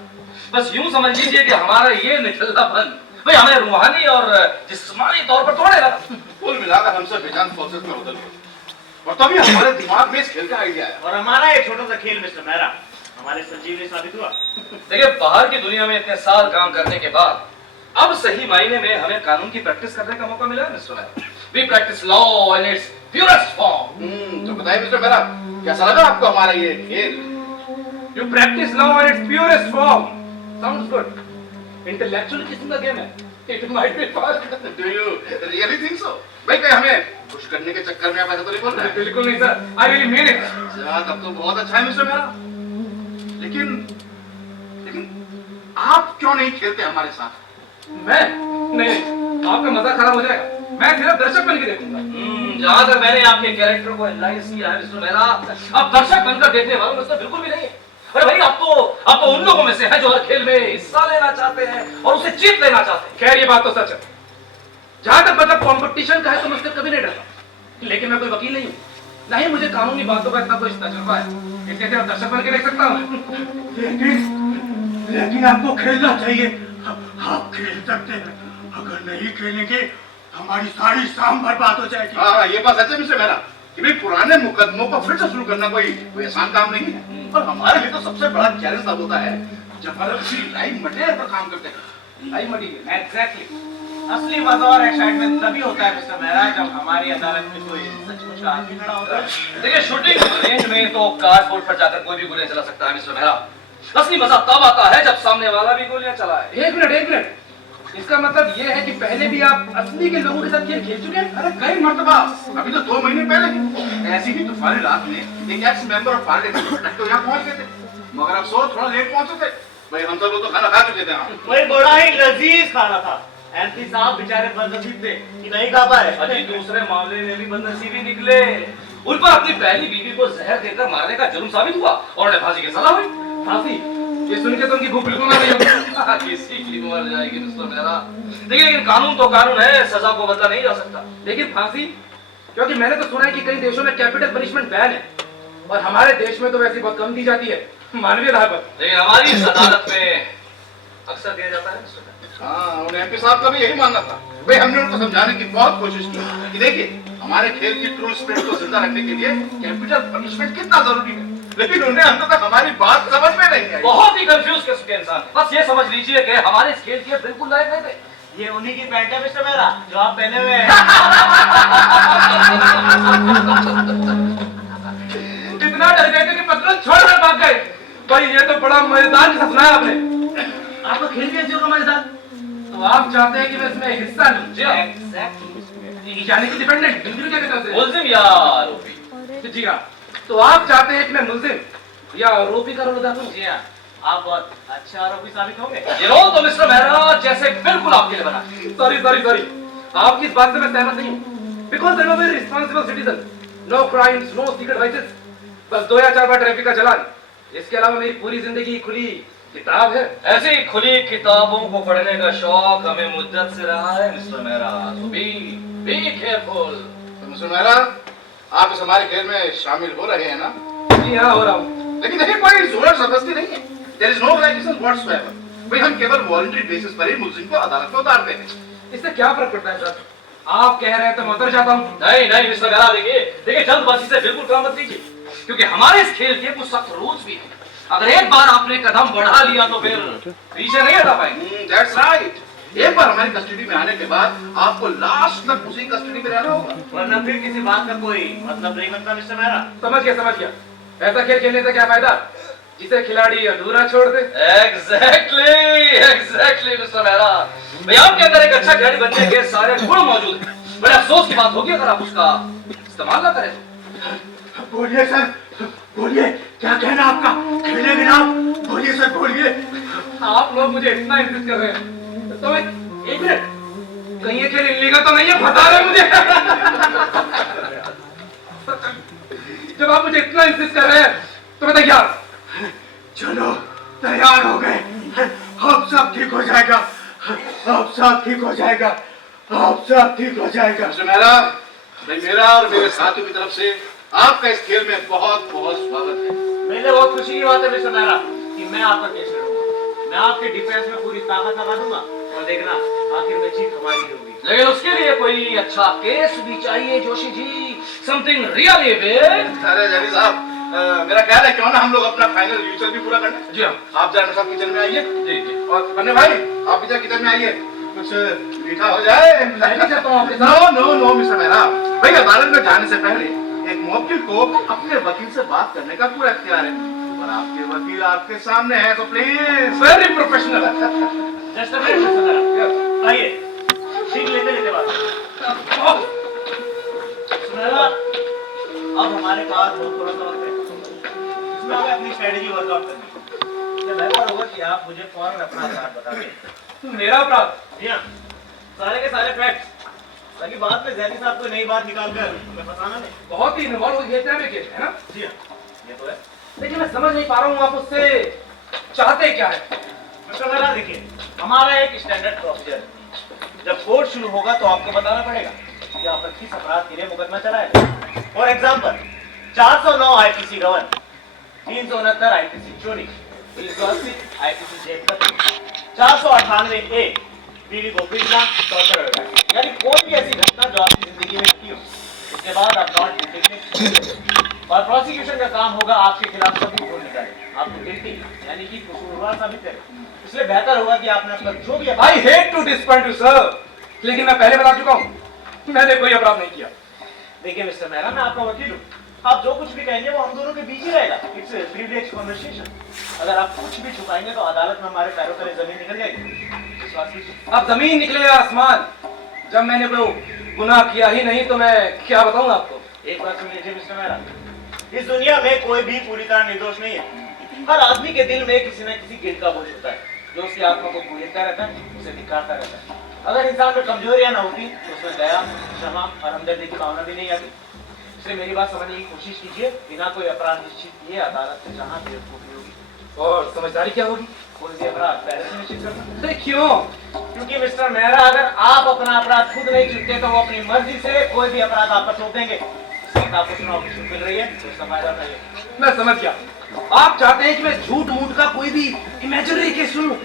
बस यूं समझ लीजिए कि हमारा ये निकलनापन भाई हमें रूहानी और जिस्मानी तौर पर तोड़े लगा। कुल मिलाकर हम सब बेजान प्रोसेस में बदल गए और तभी हमारे दिमाग में इस खेल का आइडिया आया। और हमारा एक छोटा सा खेल मिस्टर मेहरा हमारे संजीवनी साबित हुआ। देखिए बाहर की दुनिया में इतने साल काम करने के बाद अब सही मायने में हमें कानून की प्रैक्टिस करने का मौका मिला है Mister Mehra. We practice law in its purest form. तो बताइए मिस्टर मेहरा, कैसा लगा आपको हमारा ये खेल? You practice law in its purest form. Sounds good. Intellectual किस्म का गेम है. It might be fun. Do you really think so? भाई कहीं हमें खुश करने के चक्कर में आप ऐसा तो नहीं बोल रहे? बिल्कुल नहीं sir. I really mean it. तब तो बहुत अच्छा है मिस्टर मेहरा। लेकिन आप क्यों नहीं खेलते हमारे साथ? मैं नहीं, आपका मजा खराब हो जाएगा। मैं सिर्फ दर्शक बन के देखूंगा। जहां तक मैंने आपके कैरेक्टर को एनालाइज किया है मिस्टर मेहरा, अब दर्शक बनकर देखने वालों में से बिल्कुल भी नहीं है। अरे भाई आप तो उन लोगों में से हैं जो हर खेल में हिस्सा लेना चाहते हैं और उसे जीत लेना चाहते हैं। खैर ये बात तो सच है। जहां तक मतलब कंपटीशन का है तो मैं उससे कभी नहीं डरता। लेकिन मैं कोई वकील नहीं हूँ, ना ही मुझे कानूनी बातों का इतना कोई तजुर्बा है। इसलिए सिर्फ दर्शक बन के देख सकता हूँ। लेकिन आपको खेलना चाहिए। आप खेल सकते हैं, अगर नहीं खेलेंगे हमारी सारी शाम बर्बाद हो जाएगी। हाँ ये बात सच है मिस्टर मेहरा कि भाई पुराने मुकदमों को फिर से शुरू करना कोई आसान काम नहीं है। और हमारे लिए तो सबसे बड़ा चैलेंज तब होता है जब हम किसी लाइव मटेरियल पर काम करते हैं। Live material? एग्जैक्टली। असली मजा और एक्साइटमेंट तभी होता है मिस्टर मेहरा जब हमारी अदालत में कोई सचमुच का आदमी खड़ा होता है। देखिए शूटिंग रेंज में तो कार्डबोर्ड पर जाकर कोई भी गोलियां चला सकता है मिस्टर मेहरा। असली मजा तब आता है जब सामने वाला भी गोलियां चलाए। एक मिनट। इसका मतलब ये है कि पहले भी आप असली के लोगों के साथ खेल खेल चुके हैं? अरे कई मर्तबा, अभी तो 2 महीने पहले ऐसी ही तूफानी रात में एक एक्स मेंबर ऑफ पार्लियामेंट तो यहाँ पहुंच गए थे, मगर अफसोस थोड़ा लेट पहुंचे थे। भाई हम सब लोग तो खाना खा चुके थे। वही बड़ा ही लजीज खाना था। एमपी साहब बेचारे बदनसीब थे कि नहीं खा पाए। अजी दूसरे मामले में भी बदनसीबी निकले। उन पर अपनी पहली बीवी को जहर देकर मारने का जुर्म साबित हुआ और उन्हें फांसी की सजा हुई। फांसी? ये सुन के तो उनकी भूख बिल्कुल ना रही होगी। किसी की मर जाएगी मिस्टर मेहरा। देखिए लेकिन कानून तो कानून है, सजा को बदला नहीं जा सकता। लेकिन फांसी, क्योंकि मैंने तो सुना है कि कई देशों में कैपिटल पनिशमेंट बैन है और हमारे देश में तो वैसे बहुत कम दी जाती है, मानवीय आधार पर। लेकिन हमारी इस अदालत में अक्सर दिया जाता है मिस्टर मेहरा। हाँ, उन एमपी साहब का भी यही मानना था। भाई हमने उनको समझाने की बहुत कोशिश की कि देखिए हमारे खेल की ट्रू स्पिरिट को जिंदा रखने के लिए कैपिटल पनिशमेंट कितना जरूरी है, लेकिन उन्हें अंत तक हमारी बात समझ में नहीं आई। बहुत ही कंफ्यूज किस्म के इंसान। बस ये समझ लीजिए कि हमारे इस खेल के बिल्कुल लायक नहीं थे। ये उन्हीं की पैंट है मिस्टर मेहरा जो आप पहने हुए हैं। इतना डर गए थे कि पत्थर छोड़कर भाग गए। भाई ये तो बड़ा मजेदार किस्सा सुनाया आपने। आपका खेल भी ऐसे होगा मजेदार? तो आप चाहते हैं कि मैं इसमें हिस्सा लूं? जी हाँ। यानी कि डिपेंडेंट हिंदी में क्या कहते हैं? मुल्जिम या आरोपी। जी हाँ, तो आप चाहते हैं कि मैं मुल्जिम या आरोपी का रोल अदा करूं? जी हाँ, आप बहुत अच्छे आरोपी साबित होंगे। ये रोल तो मिस्टर मेहरा जैसे बिल्कुल आपके लिए बना। सॉरी आपकी इस बात से मैं सहमत नहीं हूं। Because I am a very responsible citizen. No crimes, no secret vices, बस 2 या 4 बार ट्रैफिक का चालान। इसके अलावा मेरी पूरी जिंदगी खुली किताब है। ऐसी खुली किताबों को पढ़ने का शौक हमें मुद्दत से रहा है Mister Mehra. So be careful। तो मिस्टर मेहरा, आप इस हमारे खेल में शामिल हो रहे हैं ना? जी हाँ, हो रहा हूँ। लेकिन देखिए कोई जोर जबरदस्ती नहीं है। There is no obligation whatsoever। भाई हम केवल वॉलंटरी बेसिस पर ही मुल्जिम को अदालत में उतारते हैं। इससे क्या फर्क पड़ता है सर? आप कह रहे हैं तो मैं उतर जाता हूँ। नहीं मिस्टर मेहरा, देखिए जल्दबाजी से बिल्कुल काम मत लीजिए, क्योंकि हमारे इस खेल के कुछ सख्त रूल्स भी हैं। अगर एक बार आपने कदम बढ़ा लिया तो फिर पीछे नहीं हटा पाएंगे। That's right। एक बार हमारी कस्टडी में आने के बाद आपको लास्ट तक उसी कस्टडी में रहना होगा। वरना फिर किसी बात का कोई मतलब नहीं बनता मिस्टर मेहरा। समझ गया। ऐसा खेल खेलने से क्या फायदा जिसे खिलाड़ी अधूरा छोड़ दे? Exactly mister Mehra. भाई आपके अंदर एक अच्छा खिलाड़ी बनने के सारे गुण मौजूद हैं। बड़े अफसोस की बात होगी अगर आप उसका इस्तेमाल ना करें। बोलिए सर, बोलिए, क्या कहना आपका? खेलेंगे ना? बोलिए सर, बोलिए। आप लोग मुझे इतना इंसिस्ट कर रहे हैं तो एक मिनट, कहीं ये खेल इल्लीगल तो नहीं है? बता रहे मुझे। जब आप मुझे इतना इंसिस्ट कर रहे हैं तो मैं तैयार। चलो, तैयार हो गए। अब सब ठीक हो जाएगा। अब सब ठीक हो जाएगा। अब सब ठीक हो जाएगा। मिस्टर मेहरा, भाई मेरा और मेरे साथियों की तरफ से आपका इस खेल में बहुत बहुत स्वागत है। मेरे लिए बहुत खुशी की बात है मिस्टर मेहरा कि मैं आपका केस लड़ूंगा। मैं आपके डिफेंस में पूरी ताकत लगा दूंगा और देखना आखिर में जीत हमारी होगी। लेकिन उसके लिए कोई अच्छा केस भी चाहिए Joshi ji, something really big. अरे जरी साहब, मेरा ख्याल है क्यों ना हम लोग अपना फाइनल रिचुअल भी पूरा कर लें। जी हाँ। आप जरा साहब किचन में आइए। जी और बन्ने भाई, आप इधर किचन में आइए, कुछ मीठा हो जाए। मैं भी चाहता हूँ आपके साथ। नो मिस्टर मेहरा, भाई अदालत में जाने से पहले एक मुवक्किल को अपने वकील से बात करने का पूरा इख्तियार है और आपके वकील आपके सामने है, तो please. Very professional. Just a minute mister Mehra, आइए ठीक लेते बात। मेहरा, अब हमारे पास थोड़ा सा वक्त है, इसमें हमें अपनी स्ट्रेटजी वर्कआउट करनी है। ये बेहतर होगा कि आप मुझे फौरन अपना अपराध बता दें। मेरा अपराध? जी हाँ, सारे के सारे फैक्ट्स, ताकि बाद में जैनी साहब कोई नई बात निकाल कर हमें फंसाना नहीं। बहुत ही इन्वॉल्व हो गए में केस है ना? जी हाँ, ये तो है। लेकिन मैं समझ नहीं पा रहा हूँ आप उससे चाहते क्या है? मिस्टर मेहरा, देखिए हमारा एक स्टैंडर्ड प्रोसीजर है। जब कोर्ट शुरू होगा तो आपको बताना पड़ेगा कि आप किस अपराध के लिए मुकदमा चलाए। For example 409 IPC govern, 369 IPC चोरी, 380 आईपीसी जेल कत्ल, 498 ए बीवी को पीटना, टॉर्चर वगैरह, यानी कोई भी ऐसी घटना जो आपकी जिंदगी में घटी हो, इसके बाद आप नॉट गिल्टी और प्रोसिक्यूशन का काम होगा आपके खिलाफ सभी बोल निकाले, आपको गिल्टी यानी कि कसूरवार साबित करें। इसलिए बेहतर होगा कि आपने अपना जो भी I hate to disappoint you sir, लेकिन मैं पहले बता चुका हूँ, मैंने कोई अपराध नहीं किया। देखिए मिस्टर मेहरा, मैं आपका वकील हूँ, आप जो कुछ भी कहेंगे वो हम दोनों के बीच ही रहेगा। It's privilege conversation. अगर आप कुछ भी छुपाएंगे तो अदालत में हमारे पैरों तले जमीन निकल जाएगी। विश्वास कीजिए। अब जमीन निकले या आसमान, जब मैंने कोई गुनाह किया ही नहीं तो मैं क्या बताऊँ आपको? एक बात सुन लीजिए मिस्टर मेहरा, इस दुनिया में कोई भी पूरी तरह निर्दोष नहीं है। हर आदमी के दिल में किसी न किसी गिल्ट का बोझ होता है जो उसकी आत्मा को पूजता रहता है, उसे धिक्कारता रहता है। अगर इंसान में कमजोरियां ना होती तो उसमें दया, क्षमा और हमदर्दी की भावना भी नहीं आती। इसलिए मेरी बात समझने की कोशिश कीजिए, बिना कोई अपराध निश्चित किए अदालत में जहां बेवकूफी होगी और समझदारी क्या होगी? कोई भी अपराध पहले से निश्चित करना। अरे क्यों? क्योंकि मिस्टर मेहरा, अगर आप अपना अपराध खुद नहीं चुनते तो वो अपनी मर्जी से कोई भी अपराध आप पर थोप देंगे। इसलिए आपको चुनाव की छूट मिल रही है, तो इसका फायदा उठाइए। मैं समझ गया। आप चाहते हैं कि मैं झूठ मूठ का कोई भी इमेजिनरी केस सुनूं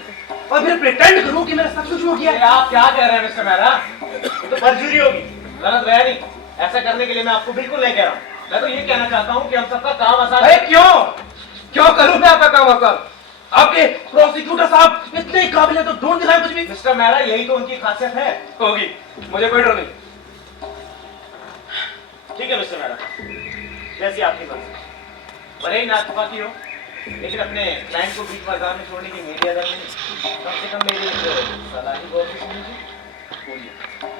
और फिर प्रिटेंड करूं कि मैंने सब कुछ हो किया ये है। आप क्या कह रहे हैं मिस्टर मेहरा? ये तो परजुरी होगी, गलत बयानी। ऐसा करने के लिए मैं आपको बिल्कुल नहीं कह रहा हूँ। मैं तो ये कहना चाहता हूँ कि हम सबका काम आसान अरे क्यों? क्यों करूं मैं आपका काम आसान? आपके प्रोसिक्यूटर साहब इतने काबिल हैं तो ढूंढ दिखाए कुछ भी। मिस्टर मेहरा, यही तो उनकी खासियत है। होगी, मुझे कोई डर नहीं। ठीक है मिस्टर मेहरा, जैसी आपकी मर्जी। भले ही नाचपाती हो, लेकिन अपने क्लाइंट को बीच बाजार में छोड़ने की मेरी आदत नहीं। कम से कम मेरी एक सलाह ही गौर से सुनिए।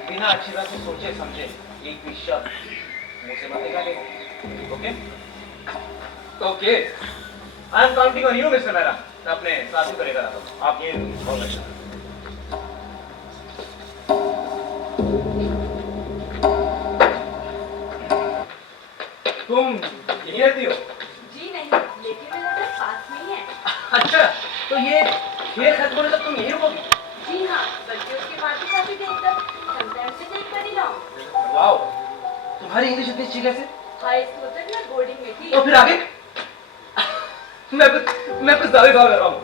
बिना अच्छी तरह से सोचे समझे एक भी शब्द मुंह से मत निकालिएगा। Okay? Okay. I am counting on you Mister Mehra. मैं अपने साथी को लेकर आता हूँ। आप ये बहुत अच्छा। तुम यही रहती हो? जी नहीं, लेकिन मेरा घर पास में ही है। अच्छा, तो ये खेल खत्म होने तक तुम यही रहोगी? जी हाँ, बल्कि उसके बाद भी काफी देर तक समटाइम्स से देख कर ही लाऊं। वाओ, तुम्हारी इंग्लिश इतनी अच्छी कैसे? हाई स्कूल तक मैं बोर्डिंग में थी। और फिर आगे? मैं कुछ ज्यादा सवाल कर रहा हूँ।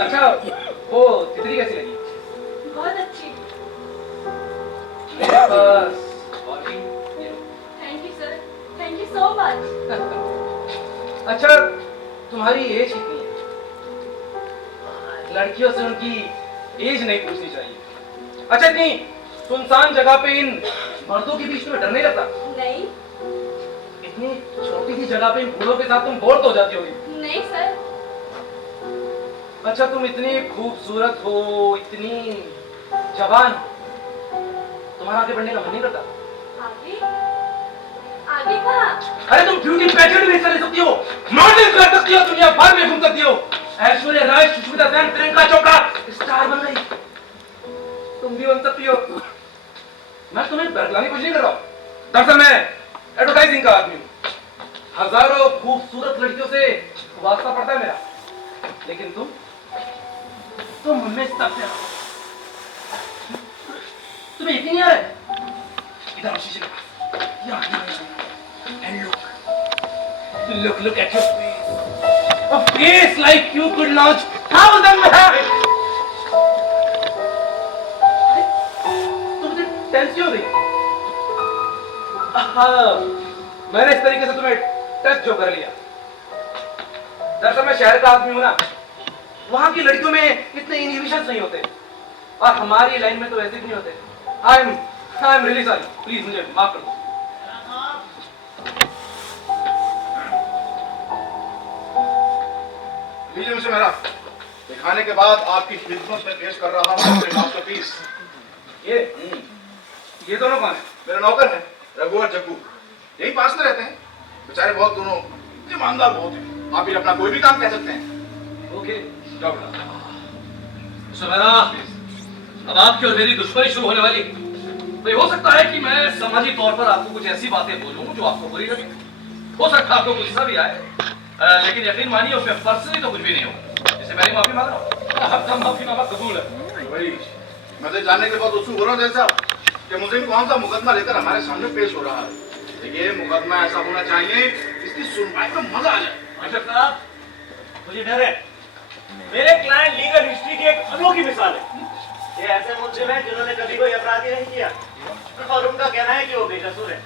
अच्छा, वो तितली कैसी लगी? बहुत अच्छी। मेरे पास और भी ये लो। Thank you sir, thank you so much. अच्छा, तुम्हारी एज कितनी है? लड़कियों से उनकी एज नहीं पूछनी चाहिए। अच्छा, इतनी सुनसान जगह पे इन मर्दों के बीच में डर नहीं लगता? नहीं। इतनी छोटी सी जगह पे इन बूढ़ों के साथ तुम बोर तो हो जाती होगी। नहीं सर। अच्छा, तुम इतनी खूबसूरत हो, इतनी जवान, तुम्हारा आगे बढ़ने का मन नहीं करता? आगे? आगे कहाँ? अरे तुम ब्यूटी पेजेंट में हिस्सा ले सकती हो, मॉडलिंग कर सकती हो, दुनिया भर में घूम सकती हो। ऐश्वर्या राय, सुष्मिता सेन, प्रियंका चोपड़ा स्टार बन गई। तुम भी बन सकती हो। मैं तुम्हें बरगलाने की कोशिश नहीं कर रहा हूँ। दरअसल मैं एडवर्टाइजिंग का आदमी हूँ। हजारों खूबसूरत लड़कियों से वास्ता पड़ता है मेरा, लेकिन तुम उनमें सबसे तुम्हें यकीन नहीं आ रहा है? इधर आओ शीशे के पास। यहाँ। And look at your face. A face like you could launch 1,000 miles. तुम इतनी टेंस क्यों हो रही? मैंने इस तरीके से तुम्हें टच जो कर लिया। दरअसल मैं शहर का आदमी हूं ना, वहां की लड़कियों में इतने इनहिबिशंस नहीं होते, और हमारी लाइन में तो ऐसे भी नहीं होते। आई एम रियली सॉरी, प्लीज मुझे माफ कर दो। लीजिए मिस्टर मेहरा, दिखाने के बाद आपकी खिदमत में पेश कर रहा हूँ अपने मास्टरपीस। ये दोनों कौन है? मेरे नौकर हैं रघु और जग्गू, यही पास में रहते हैं। बेचारे बहुत दोनों ईमानदार बहुत हैं। आप इन्हें अपना कोई भी काम कह सकते हैं। ओके, जाओ बेटा। सुमेरा, अब आपकी और मेरी दुश्मनी शुरू होने वाली। तो ये हो सकता है कि मैं सामाजिक तौर पर आपको कुछ ऐसी बातें बोलूं जो आपको बुरी लगे। हो सकता है आपको गुस्सा भी आए, लेकिन यकीन मानिए उसमें पर्सनली तो कुछ भी नहीं होगा। इससे पहले माफी मांग रहा हूँ। आपका माफीनामा कबूल है। भाई, मैं तो जानने के बाद उत्सुक हो रहा हूँ जैसा कि मुझे कौन सा मुकदमा लेकर हमारे सामने पेश हो रहा है। देखिए, मुकदमा ऐसा होना चाहिए इसकी सुनवाई में मजा आ जाए। मास्टर साहब, मुझे डर है। मेरे क्लाइंट लीगल हिस्ट्री की एक अनोखी मिसाल है। ये ऐसे मुल्जिम हैं जिन्होंने कभी कोई अपराध ही नहीं किया, और उनका कहना है कि वो बेकसूर है।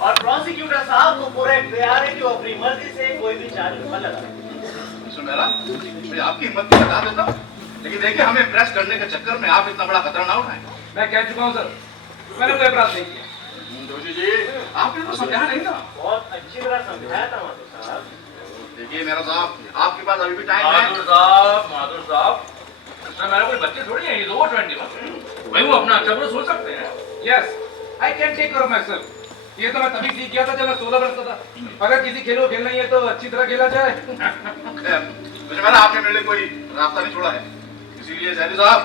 और प्रोसिक्यूटर साहब को पूरा इख्तियार है कि वो अपनी मर्जी से कोई भी चार्ज पर लगा। मिस्टर मेहरा, मैं आपकी हिम्मत को बता देता हूँ, लेकिन देखिए हमें इम्प्रेस करने के चक्कर में आप इतना बड़ा खतरा ना उठाएं। मैं कह चुका हूँ सर, मैंने कोई अपराध नहीं किया। जोशी जी, आपने तो समझाया नहीं ना। बहुत अच्छी तरह समझाया था मास्टर साहब। देखिए मेरा साहब, आपके पास अभी भी टाइम है। माधुर साहब, इसमें मेरे कोई बच्चे थोड़ी हैं, ये तो 21 भाई, वो अपना अच्छा बुरा सोच सकते हैं। Yes, I can take care of myself. ये तो मैं तभी सीख गया था जब मैं 16 वर्ष का था। अगर किसी खेल को खेलना ही है तो अच्छी तरह खेला जाए। मुझे मेरा आपने मेरे लिए कोई रास्ता नहीं छोड़ा है, इसीलिए जैदी साहब,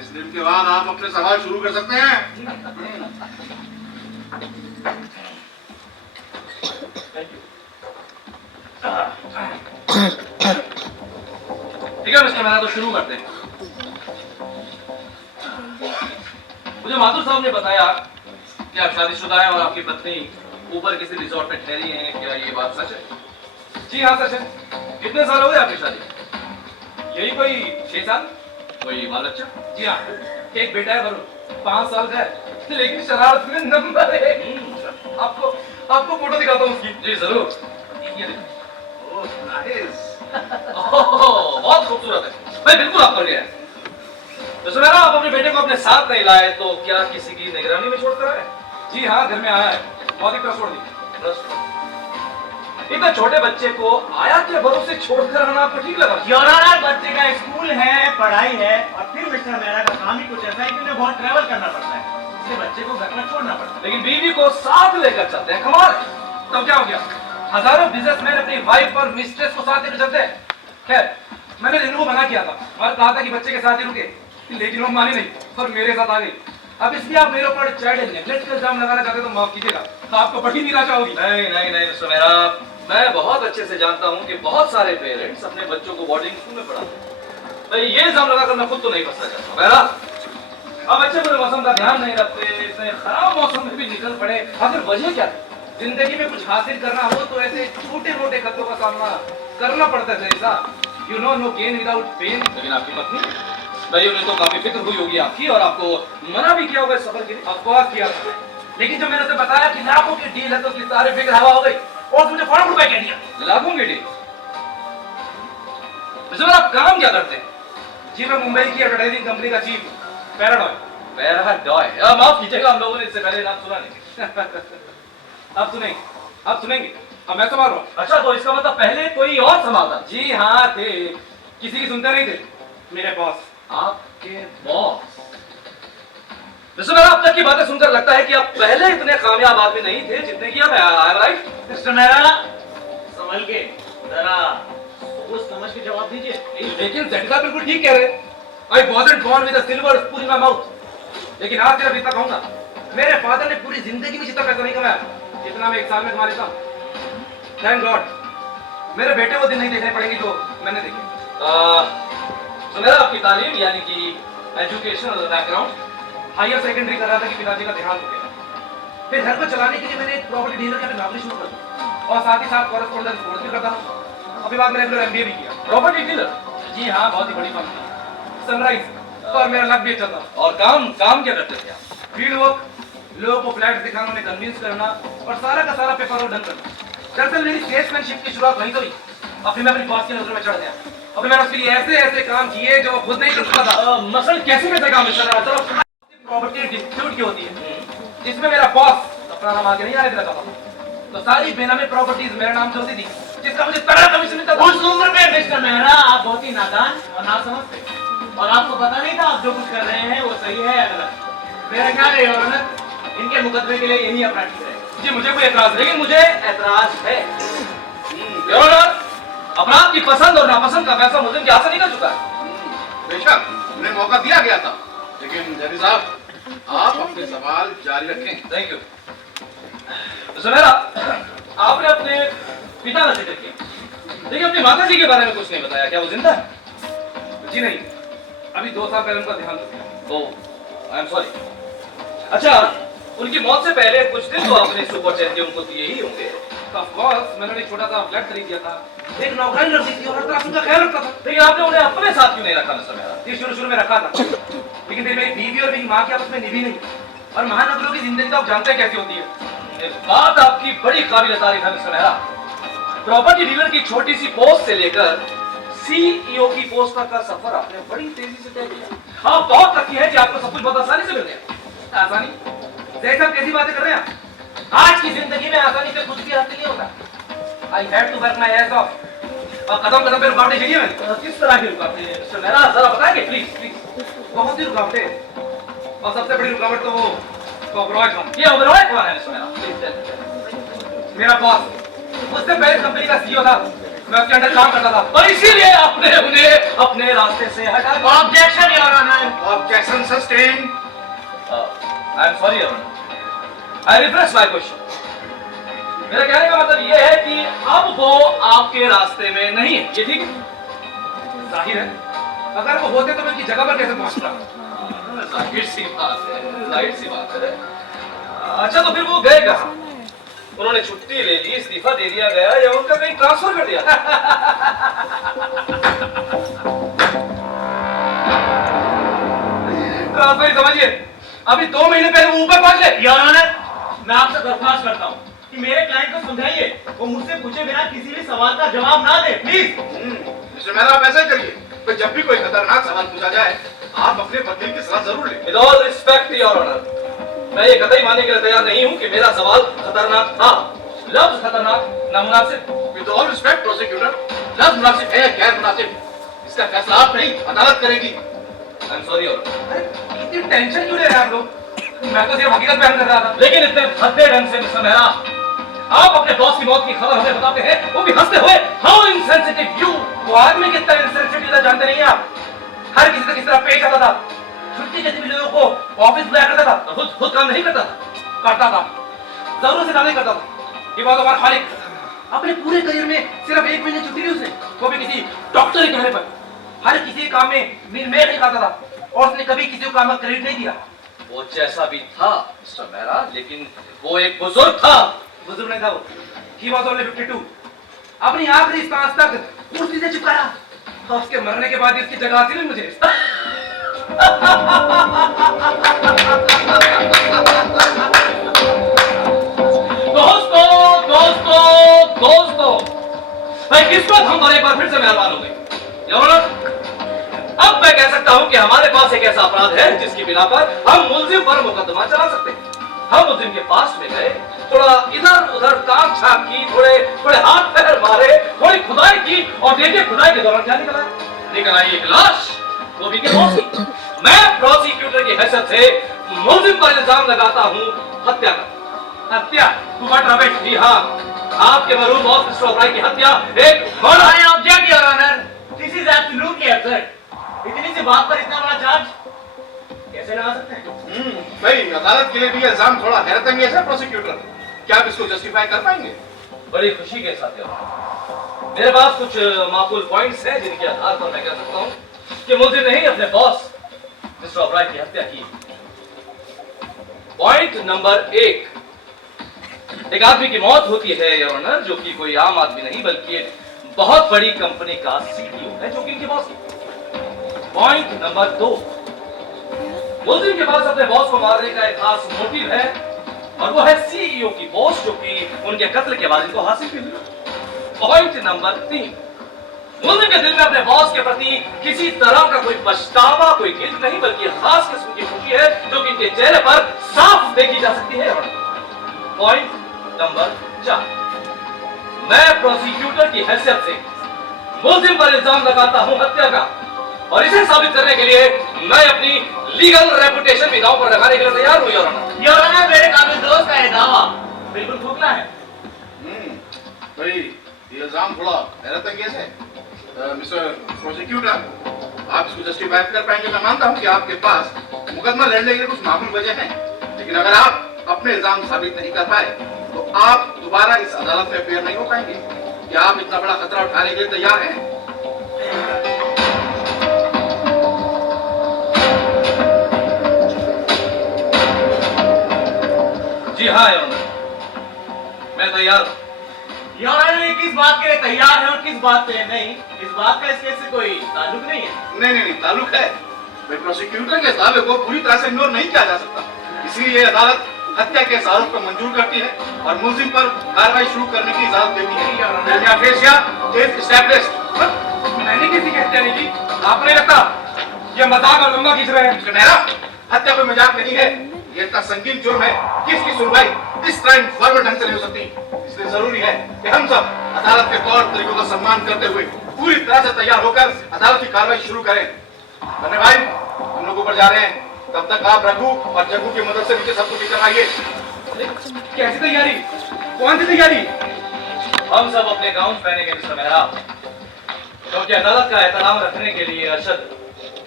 इस दिन के बाद आप अपने सवाल शुरू कर सकते हैं। Thank you. ठीक है मिस्टर मेहरा, तो शुरू करते हैं। मुझे माथुर साहब ने बताया कि आप शादीशुदा हैं और आपकी पत्नी ऊपर किसी रिजॉर्ट में ठहरी है, क्या ये बात सच है? जी हाँ सच है। कितने साल हो गए आपकी शादी? यही कोई 6 साल। कोई बाल बच्चा? जी हाँ, एक बेटा है वरुण, 5 साल का है, लेकिन शरारत में नंबर 1। आपको फोटो दिखाता हूँ उसकी। जी जरूर। ये देखो। Oh nice. बहुत खूबसूरत है भाई, बिल्कुल आप पर गया है। तो सुना आप अपने बेटे को अपने साथ नहीं लाए तो क्या किसी की निगरानी में छोड़कर आए? जी हाँ, घर में आया है, बहुत ही ट्रस्टवर्दी। इतने छोटे बच्चे को आया के भरोसे छोड़कर आना आपको ठीक लगा? योर ऑनर, बच्चे का स्कूल है, पढ़ाई है, और फिर मिस्टर मेहरा का काम ही कुछ ऐसा है कि उन्हें बहुत ट्रैवल करना पड़ता है, इसलिए बच्चे को घर में छोड़ना पड़ता है। लेकिन बीवी को साथ लेकर चलते हैं, कमाल है। तब क्या हो गया? हजारों बिजनेसमैन अपनी वाइफ और मिस्ट्रेस को साथ लेकर चलते हैं। खैर, मैंने रिनू को मना किया था और कहा था कि बच्चे के साथ ही रुके, लेकिन वो मानी नहीं और मेरे साथ आ गई। अब इसलिए आप मेरे ऊपर चाइल्ड नेगलेक्ट का इल्जाम लगाना चाहते तो माफ कीजिएगा, आपको बड़ी निराशा होगी। नहीं नहीं नहीं मिस्टर मेहरा, मैं बहुत अच्छे से जानता हूँ कि बहुत सारे पेरेंट्स अपने बच्चों को बोर्डिंग स्कूल में पढ़ाते हैं। भाई ये इल्जाम लगाकर मैं खुद तो नहीं फंसना चाहता। मेहरा, अब बच्चे पूरे मौसम का ध्यान नहीं रखते, इतने खराब मौसम में भी निकल पड़े, आखिर वजह क्या है? जिंदगी में कुछ हासिल करना हो तो ऐसे छोटे मोटे खतरों का सामना करना पड़ता है साहब। You know no gain without pain. लेकिन आपकी पत्नी भाई, उन्हें तो काफी फिक्र हुई होगी आपकी और आपको मना भी किया होगा इस सफर के लिए। अफवाह किया था, लेकिन जब मैंने उसे बताया कि लाखों की डील है तो उसकी सारी फिक्र हवा हो गई और मुझे फौरन रुपए कह दिया। लाखों की डील? मिस्टर आप काम क्या करते हैं? जी मैं मुंबई की एडवर्टाइजिंग कंपनी का चीफ हूँ, पैराडॉय। पैराडॉय? माफ कीजिएगा, हम लोगों ने इससे पहले नाम सुना नहीं। अब सुनेंगे, अब मैं संभाल रहा हूँ। अच्छा, तो इसका मतलब पहले कोई और संभालता? जी हाँ थे, किसी की सुनते नहीं थे, मेरे बॉस। आपके बॉस? मिस्टर मेहरा, अब तक की बातें सुनकर लगता है कि आप पहले इतने कामयाब आदमी नहीं थे जितने की आप हैं। I am right? Mister Mehra, संभल के, जरा सोच समझ के जवाब दीजिए। लेकिन जटका बिल्कुल ठीक कह रहे हैं। I wasn't born with a silver spoon in my mouth. लेकिन आज सिर्फ इतना कहूंगा, मेरे फादर ने पूरी जिंदगी में जितना पैसा नहीं कमाया जितना मैं 1 साल में कमा लेता हूँ। थैंक गॉड, मेरे बेटे वो दिन नहीं देखने पड़ेंगे जो मैंने देखे। तो मेरा आपकी तालीम यानी कि एजुकेशनल बैकग्राउंड? हायर सेकेंडरी कर रहा था कि पिताजी का देहांत हो गया। फिर घर को चलाने के लिए मैंने एक प्रॉपर्टी डीलर के यहाँ नौकरी शुरू कर दी और साथ ही साथ कॉरेस्पॉन्डेंस कोर्स भी करता हूँ। अभी बाद में रेगुलर MBA भी किया। Property dealer? जी हाँ, बहुत ही बड़ी कंपनी सनराइज, और मेरा लक भी अच्छा था। और काम क्या करते थे आप? फील्ड वर्क, लोगों को फ्लैट दिखाना, उन्हें कन्विंस करना और सारा का सारा पेपर वर्क डन करना। दरअसल मेरी सेल्समैनशिप की शुरुआत वहीं से हुई और फिर मैं अपनी बॉस की नजर में चढ़ गया। और फिर मैंने उसके लिए ऐसे काम किए जो वो खुद नहीं कर सकता था। मसल कैसे काम है? प्रॉपर्टी डिस्प्यूट की होती है जिसमें मेरा बॉस अपना नाम आगे नहीं आने देना चाहता, तो सारी बेनामी प्रॉपर्टीज मेरे नाम से होती थी, जिसका मुझे तगड़ा कमीशन मिलता था। उस उम्र में मिस्टर मेहरा आप बहुत ही नादान और नासमझ थे और आपको पता नहीं था आप जो कुछ कर रहे हैं वो सही है या गलत। मेरा ख्याल है योर ऑनर, इनके मुकदमे के लिए यही अपना ठीक है। जी मुझे कोई एतराज नहीं, लेकिन मुझे एतराज है। योर ऑनर, अपराध की पसंद और नापसंद का फैसला मुल्जिम के हाथ से निकल चुका है। बेशक उन्हें मौका दिया गया था, लेकिन जज साहब आप अपने सवाल जारी रखें। Thank you. तो सुमेरा, आपने अपने पिता का जिक्र किया, लेकिन अपनी माता जी के बारे में कुछ नहीं बताया। क्या वो जिंदा है? जी नहीं, अभी 2 साल पहले उनका देहांत हो गया। ओह, आई एम सॉरी। अच्छा, उनकी मौत से पहले कुछ दिन तो आपने सुपर चैन के उनको दिए ही होंगे। ऑफ कोर्स, मैंने एक छोटा सा फ्लैट खरीद दिया था, एक नौकरानी रख दी थी और हर तरह उनका ख्याल रखता था। लेकिन आपने उन्हें अपने साथ क्यों नहीं रखा मिस्टर मेहरा? ये शुरू में रखा था, लेकिन फिर मेरी बीवी और मेरी माँ की आपस में निभी नहीं, और महानगरों की जिंदगी तो आप जानते हैं कैसी होती है। ये बात आपकी बड़ी काबिल तारीफ है मिस्टर मेहरा। प्रॉपर्टी डीलर की छोटी सी पोस्ट से लेकर CEO की पोस्ट तक का सफर आपने बड़ी तेजी से तय किया। आप बहुत लकी हैं कि आपको सब कुछ बहुत आसानी से मिल गया। आसानी? जैसा आप कैसी बातें कर रहे हैं? आज की जिंदगी में आसानी से कुछ भी हासिल नहीं होता। I had to work my ass off। और कदम पे रुकावटें झेली हैं मैंने। किस तरह की रुकावटें मिस्टर मेहरा, जरा बताएंगे प्लीज? बहुत सी रुकावटें, और सबसे बड़ी रुकावट तो वो ओबरॉय था। ये ओबरॉय कौन है मिस्टर मेहरा? Please tell. मेरा बॉस, उससे पहले कंपनी का CEO था, मैं उसके अंडर काम करता था। और इसीलिए आपने उन्हें अपने रास्ते से हटा दिया। Objection your honour. Objection sustained. I am sorry your honour, I refresh my question. मेरा कहने का मतलब यह है कि अब वो आपके रास्ते में नहीं है, ये ठीक है? जाहिर है अगर वो होते तो मैं उनकी जगह पर कैसे पहुंचता? जाहिर सी बात है, जाहिर सी बात है। अच्छा तो फिर वो गए कहाँ? उन्होंने छुट्टी ले ली, इस्तीफा दे दिया गया या उनका कहीं ट्रांसफर कर दिया? ट्रांसफर ही समझिए, अभी 2 महीने पहले वो ऊपर पहुंच गए। योर ऑनर, मैं आपसे दरख्वास्त करता हूँ कि मेरे क्लाइंट को समझाइए, वो मुझसे पूछे बिना किसी भी सवाल का जवाब ना दे, प्लीज। मिस्टर मेहरा, आप ऐसा ही करिए। तो जब भी कोई खतरनाक सवाल पूछा जाए, आप अपने वकील की सलाह जरूर लें। With all respect, Your Honor, मैं ये कतई मानने के लिए तैयार नहीं हूँ कि मेरा सवाल खतरनाक था। लफ्ज खतरनाक नामुनासिब। विद ऑल रिस्पेक्ट प्रोसिक्यूटर, लफ्ज मुनासिब है या गैर मुनासिब, इसका फैसला आप नहीं, अदालत करेगी। I am sorry your honour. अरे इतनी टेंशन क्यों ले रहे हैं आप लोग? मैं तो सिर्फ हकीकत बयान कर रहा था। लेकिन इतने भद्दे ढंग से मिस्टर मेहरा, आप अपने बॉस की मौत की खबर हमें बताते हैं, वो भी हंसते हुए। How insensitive you! वो आदमी कितना इनसेंसिटिव था जानते नहीं हैं आप? हर किसी से किस तरह पेश आता था, छुट्टी के दिन भी लोगों को ऑफिस बुलाया करता था, खुद काम नहीं करता था। करता था, जरूर से नहीं करता था। ये बात हमारा खालिक अपने पूरे करियर में सिर्फ 1 महीने छुट्टी ली उसने, वो भी किसी डॉक्टर के कहने पर। हर किसी काम में मेल नहीं खाता था और उसने कभी किसी को काम का क्रेडिट नहीं दिया। वो जैसा भी था मिस्टर मेहरा, लेकिन वो एक बुजुर्ग था। बुजुर्ग नहीं था वो। He was only 52। अपनी आखिरी सांस तक कुर्सी से चिपकाया और उसके मरने के बाद इसकी जगह हासिल हुई मुझे। दोस्तों दोस्तों दोस्तों, भाई किस्मत हम पर एक बार फिर से मेहरबान हो गई। योर ऑनर, अब मैं कह सकता हूं कि हमारे पास एक ऐसा अपराध है जिसकी बिना पर हम मुलजिम पर मुकदमा चला सकते हैं। हम मुलजिम के पास में गए, थोड़ा इधर उधर काम छाप की, थोड़े हाथ पैर मारे, थोड़ी खुदाई की और देखिए खुदाई के दौरान क्या निकला? निकल आई एक लाश, वो भी के मौत की। मैं प्रोसिक्यूटर की हैसियत से मुलजिम पर इल्जाम लगाता हूं हत्या का। हत्या? तू बट रमेश। जी हाँ, आपके मरहूम बॉस मिस्टर ओबराय की हत्या एक murder. I object your honour, this is absolutely absurd. इतनी सी बात पर इतना बड़ा चार्ज कैसे लगा सकते हैं? भाई अदालत के लिए भी इल्जाम थोड़ा हैरत अंगेज है प्रोसिक्यूटर। क्या आप इसको जस्टिफाई कर पाएंगे? बड़ी खुशी के साथ है। मेरे पास कुछ माकूल पॉइंट्स हैं जिनके आधार पर मैं कह सकता हूं कि मुलजिम ने ही अपने बॉस मिस्टर ओबराय की हत्या की। पॉइंट नंबर 1, एक आदमी की मौत होती है योर ऑनर, जो कि कोई आम आदमी नहीं बल्कि एक बहुत बड़ी कंपनी का सीईओ है, जो कि इनके बॉस है। पॉइंट नंबर 2, मुलजिम के पास अपने बॉस को मारने का एक खास मोटिव है और वो है सीईओ की पोस्ट, जो कि उनके कत्ल के बाद इनको हासिल हुई। पॉइंट नंबर 3, मुलजिम के दिल में अपने बॉस के प्रति किसी तरह का कोई पछतावा, कोई गिल्ट नहीं, बल्कि खास किस्म की खुशी है जो कि इनके चेहरे पर साफ देखी जा सकती है। पॉइंट नंबर 4, मैं प्रोसिक्यूटर की हैसियत से मुलजिम पर इल्जाम लगाता हूं हत्या का, और इसे साबित करने के लिए मैं अपनी लीगल रेपुटेशन भी दांव पर लगाने के लिए तैयार हूं योर ऑनर। योर ऑनर, मेरे काबिल दोस्त का ये दावा बिल्कुल खोखला है। भाई ये इल्जाम थोड़ा हैरत अंगेज है। मिस्टर प्रोसिक्यूटर, आप इसको जस्टिफाई कर पाएंगे? मैं मानता हूं कि आपके पास मुकदमा लड़ने के लिए कुछ मामूल वजह है, लेकिन अगर आप अपने इल्जाम साबित नहीं कर पाए तो आप दोबारा इस अदालत में पेश नहीं हो पाएंगे। क्या आप इतना बड़ा खतरा उठाने के लिए तैयार हैं? जी हाँ योर ऑनर, मैं तैयार हूं। योर ऑनर, ये किस बात के लिए तैयार है और किस बात के लिए नहीं, इस बात का इस केस से कोई ताल्लुक नहीं है। नहीं, ताल्लुक है। प्रोसिक्यूटर के दावे को पूरी तरह से इग्नोर नहीं किया जा सकता, इसलिए अदालत हत्या के आरोप को मंजूर करती है और मुलजिम पर कार्रवाई शुरू करने की इजाजत देती है। मैंने किसी की हत्या नहीं की। आपको नहीं लगता ये मजाक और लंबा खींच रहे हैं? हत्या कोई मजाक नहीं है, ये इतना संगीन जुर्म है कि इसकी सुनवाई इस टाइम फॉर्मल ढंग से नहीं हो सकती। इसलिए जरूरी है कि हम सब अदालत के तौर तरीकों का सम्मान करते हुए पूरी तरह से तैयार होकर अदालत की कार्रवाई शुरू करें। अन्य भाई, हम लोग ऊपर जा रहे हैं, तब तक आप रघु और जग्गू की मदद से नीचे सबको नीचे आइए। कैसी तैयारी? कौन सी तैयारी? हम सब अपने गाउन पहनेंगे मिस्टर मेहरा, क्योंकि अदालत का एहतराम रखने के लिए अशद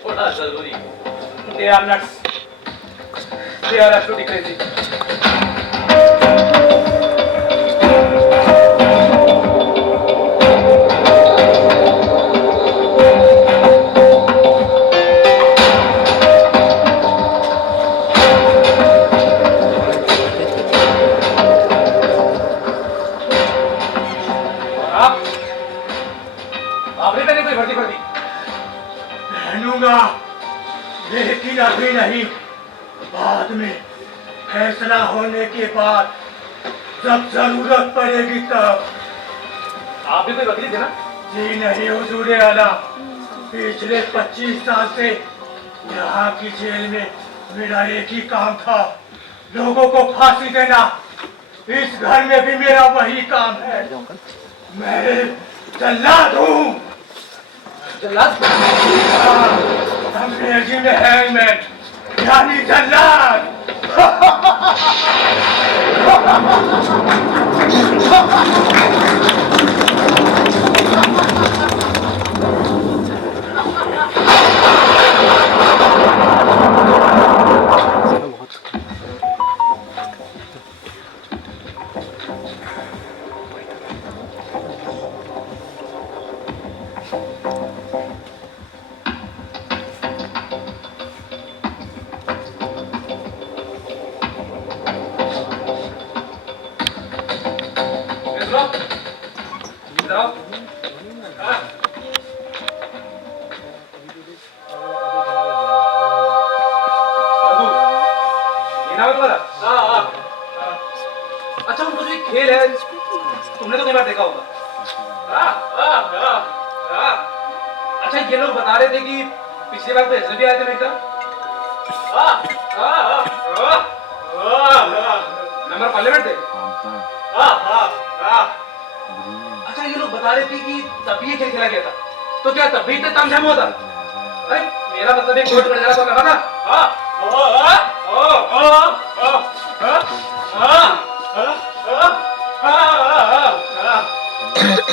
थोड़ा जरूरी है। They are nuts. They are absolutely crazy. नहीं, बाद में फैसला होने के बाद जब जरूरत पड़ेगी तब। आप भी कोई वकील थे ना? जी नहीं हुजूर आला, पिछले 25 साल से यहाँ की जेल में मेरा एक ही काम था, लोगों को फांसी देना। इस घर में भी मेरा वही काम है। मैं जल्लाद हूँ। जल्लाद? अंग्रेजी में हैंगमैन, यानी जल्लाद। अच्छा, वो जो खेल है तुमने तो कई बार देखा होगा। अच्छा, ये लोग बता रहे थे कि पिछली बार तो ऐसे भी आए थे मेरे तरफ। मेंबर पार्लियामेंट थे। अच्छा, ये लोग बता रहे थे कि तब भी ये खेल खेला गया था, तो क्या तब भी इतना तामझाम हुआ था? अरे मेरा मतलब एक कोर्ट वगैरह तो लगा था।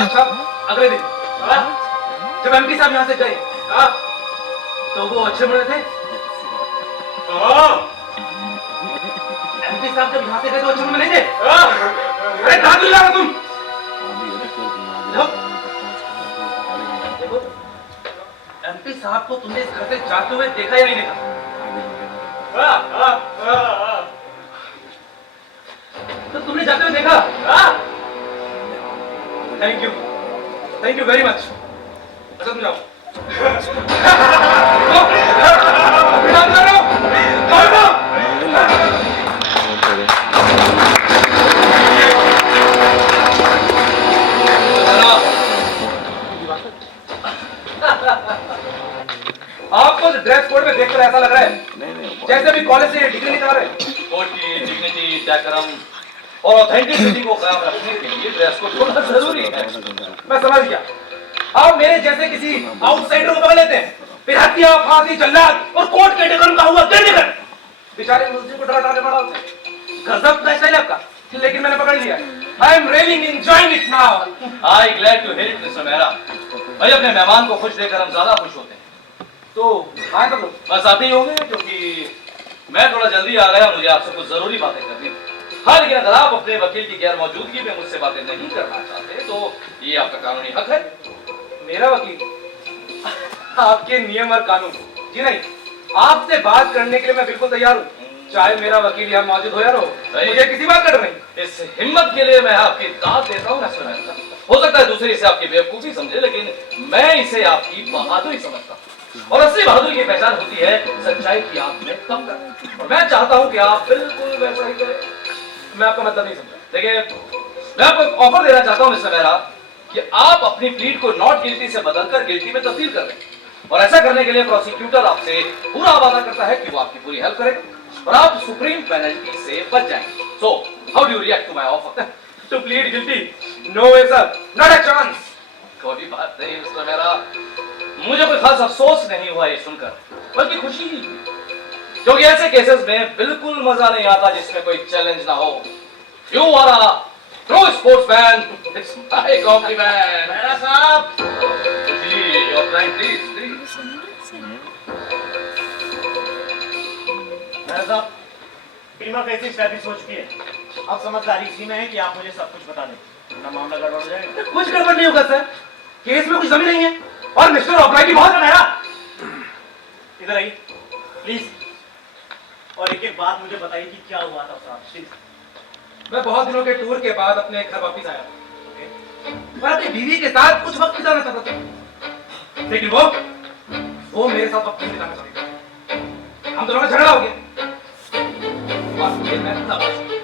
अच्छा, अगले दिन जब एमपी साहब यहाँ से गए तो वो अच्छे बने थे। एमपी साहब जब यहाँ से गए तो अच्छे बने नहीं थे। अरे कहाँ चल रहा तुम? देखो, एमपी साहब को तुमने इस घर से जाते हुए देखा या नहीं देखा? तो तुमने जाते हुए देखा? Thank you very much. अच्छा, तुम जाओ। आपको ड्रेस कोड में देखकर ऐसा लग रहा है जैसे भी कॉलेज से डिग्री निकाल रहे हैं। कोर्ट की डिग्निटी, डेकोरम और ऑथेंटिसिटी को कायम रखने के लिए ड्रेस कोड थोड़ा जरूरी है। मैं समझ गया। आप मेरे जैसे किसी आउटसाइडर को पकड़ लेते हैं, फिर हत्या, फांसी, जल्लाद और कोर्ट के डेकोरम का हुआ दंड बेचारे मुझे को डरा डाले पड़ा। गजब का स्टाइल आपका, लेकिन मैंने पकड़ लिया। I am really enjoying it now. I glad to hear it mister Mehra. भाई, अपने मेहमान को खुश देखकर हम ज्यादा खुश होते हैं। तो आए तो बस आते ही होंगे क्योंकि मैं थोड़ा जल्दी आ गया, मुझे आपसे कुछ जरूरी बातें करनी थी। हाँ, लेकिन अगर आप अपने वकील की गैर मौजूदगी में मुझसे बातें नहीं करना चाहते तो ये आपका कानूनी हक है। मेरा वकील आपके नियम और कानून? जी नहीं, आपसे बात करने के लिए मैं बिल्कुल तैयार हूँ, चाहे मेरा वकील यहाँ मौजूद हो या रहो। मुझे किसी बात कर नहीं। इस हिम्मत के लिए मैं आपकी दाद देता हूँ मिस्टर मेहरा। हो सकता है दूसरे इसे आपकी बेवकूफी समझे, लेकिन मैं इसे आपकी बहादुरी समझता हूँ। और असली बहादुरी की पहचान होती है सच्चाई की आंख में कम कर। और मैं चाहता हूँ कि आप बिल्कुल वैसा ही करें। मैं आपका मतलब नहीं समझा। देखिए, मैं आपको एक ऑफर देना चाहता हूँ मिस्टर मेहरा कि आप अपनी प्लीड को नॉट गिल्टी से बदलकर गिल्टी में तब्दील कर दें। और ऐसा करने के लिए प्रोसिक्यूटर आपसे पूरा वादा करता है कि वो आपकी पूरी हेल्प करेगा और आप सुप्रीम पेनल्टी से बच जाएंगे। So how do you react to my offer? To plead guilty? No way sir, not a chance. कोई बात नहीं मिस्टर मेहरा, मुझे कोई खास अफसोस नहीं हुआ ये सुनकर, बल्कि खुशी ही, क्योंकि ऐसे केसेस में बिल्कुल मजा नहीं आता जिसमें कोई चैलेंज ना हो। You are a true sportsman, it's my compliment. Mehra साहब, जी, your time please please. Mehra साहब, प्रीमा कैसी एस्टैब्लिश हो चुकी है। अब समझदारी इसी में है कि आप मुझे सब कुछ बता दें, वरना मामला गड़बड़ हो जाएगा। कुछ गड़बड़ नहीं होगा सर, केस में कुछ जमीन नहीं है और मिस्टर ऑब्राई की बहुत मेरा। इधर आइए प्लीज, और एक एक बात मुझे बताइए कि क्या हुआ था साहब प्लीज। मैं बहुत दिनों के टूर के बाद अपने घर वापस आया और अपनी बीवी के साथ कुछ वक्त बिताना चाहता था, लेकिन वो मेरे साथ वक्त नहीं बिताना चाहती। हम दोनों का झगड़ा हो गया और ये मैं तब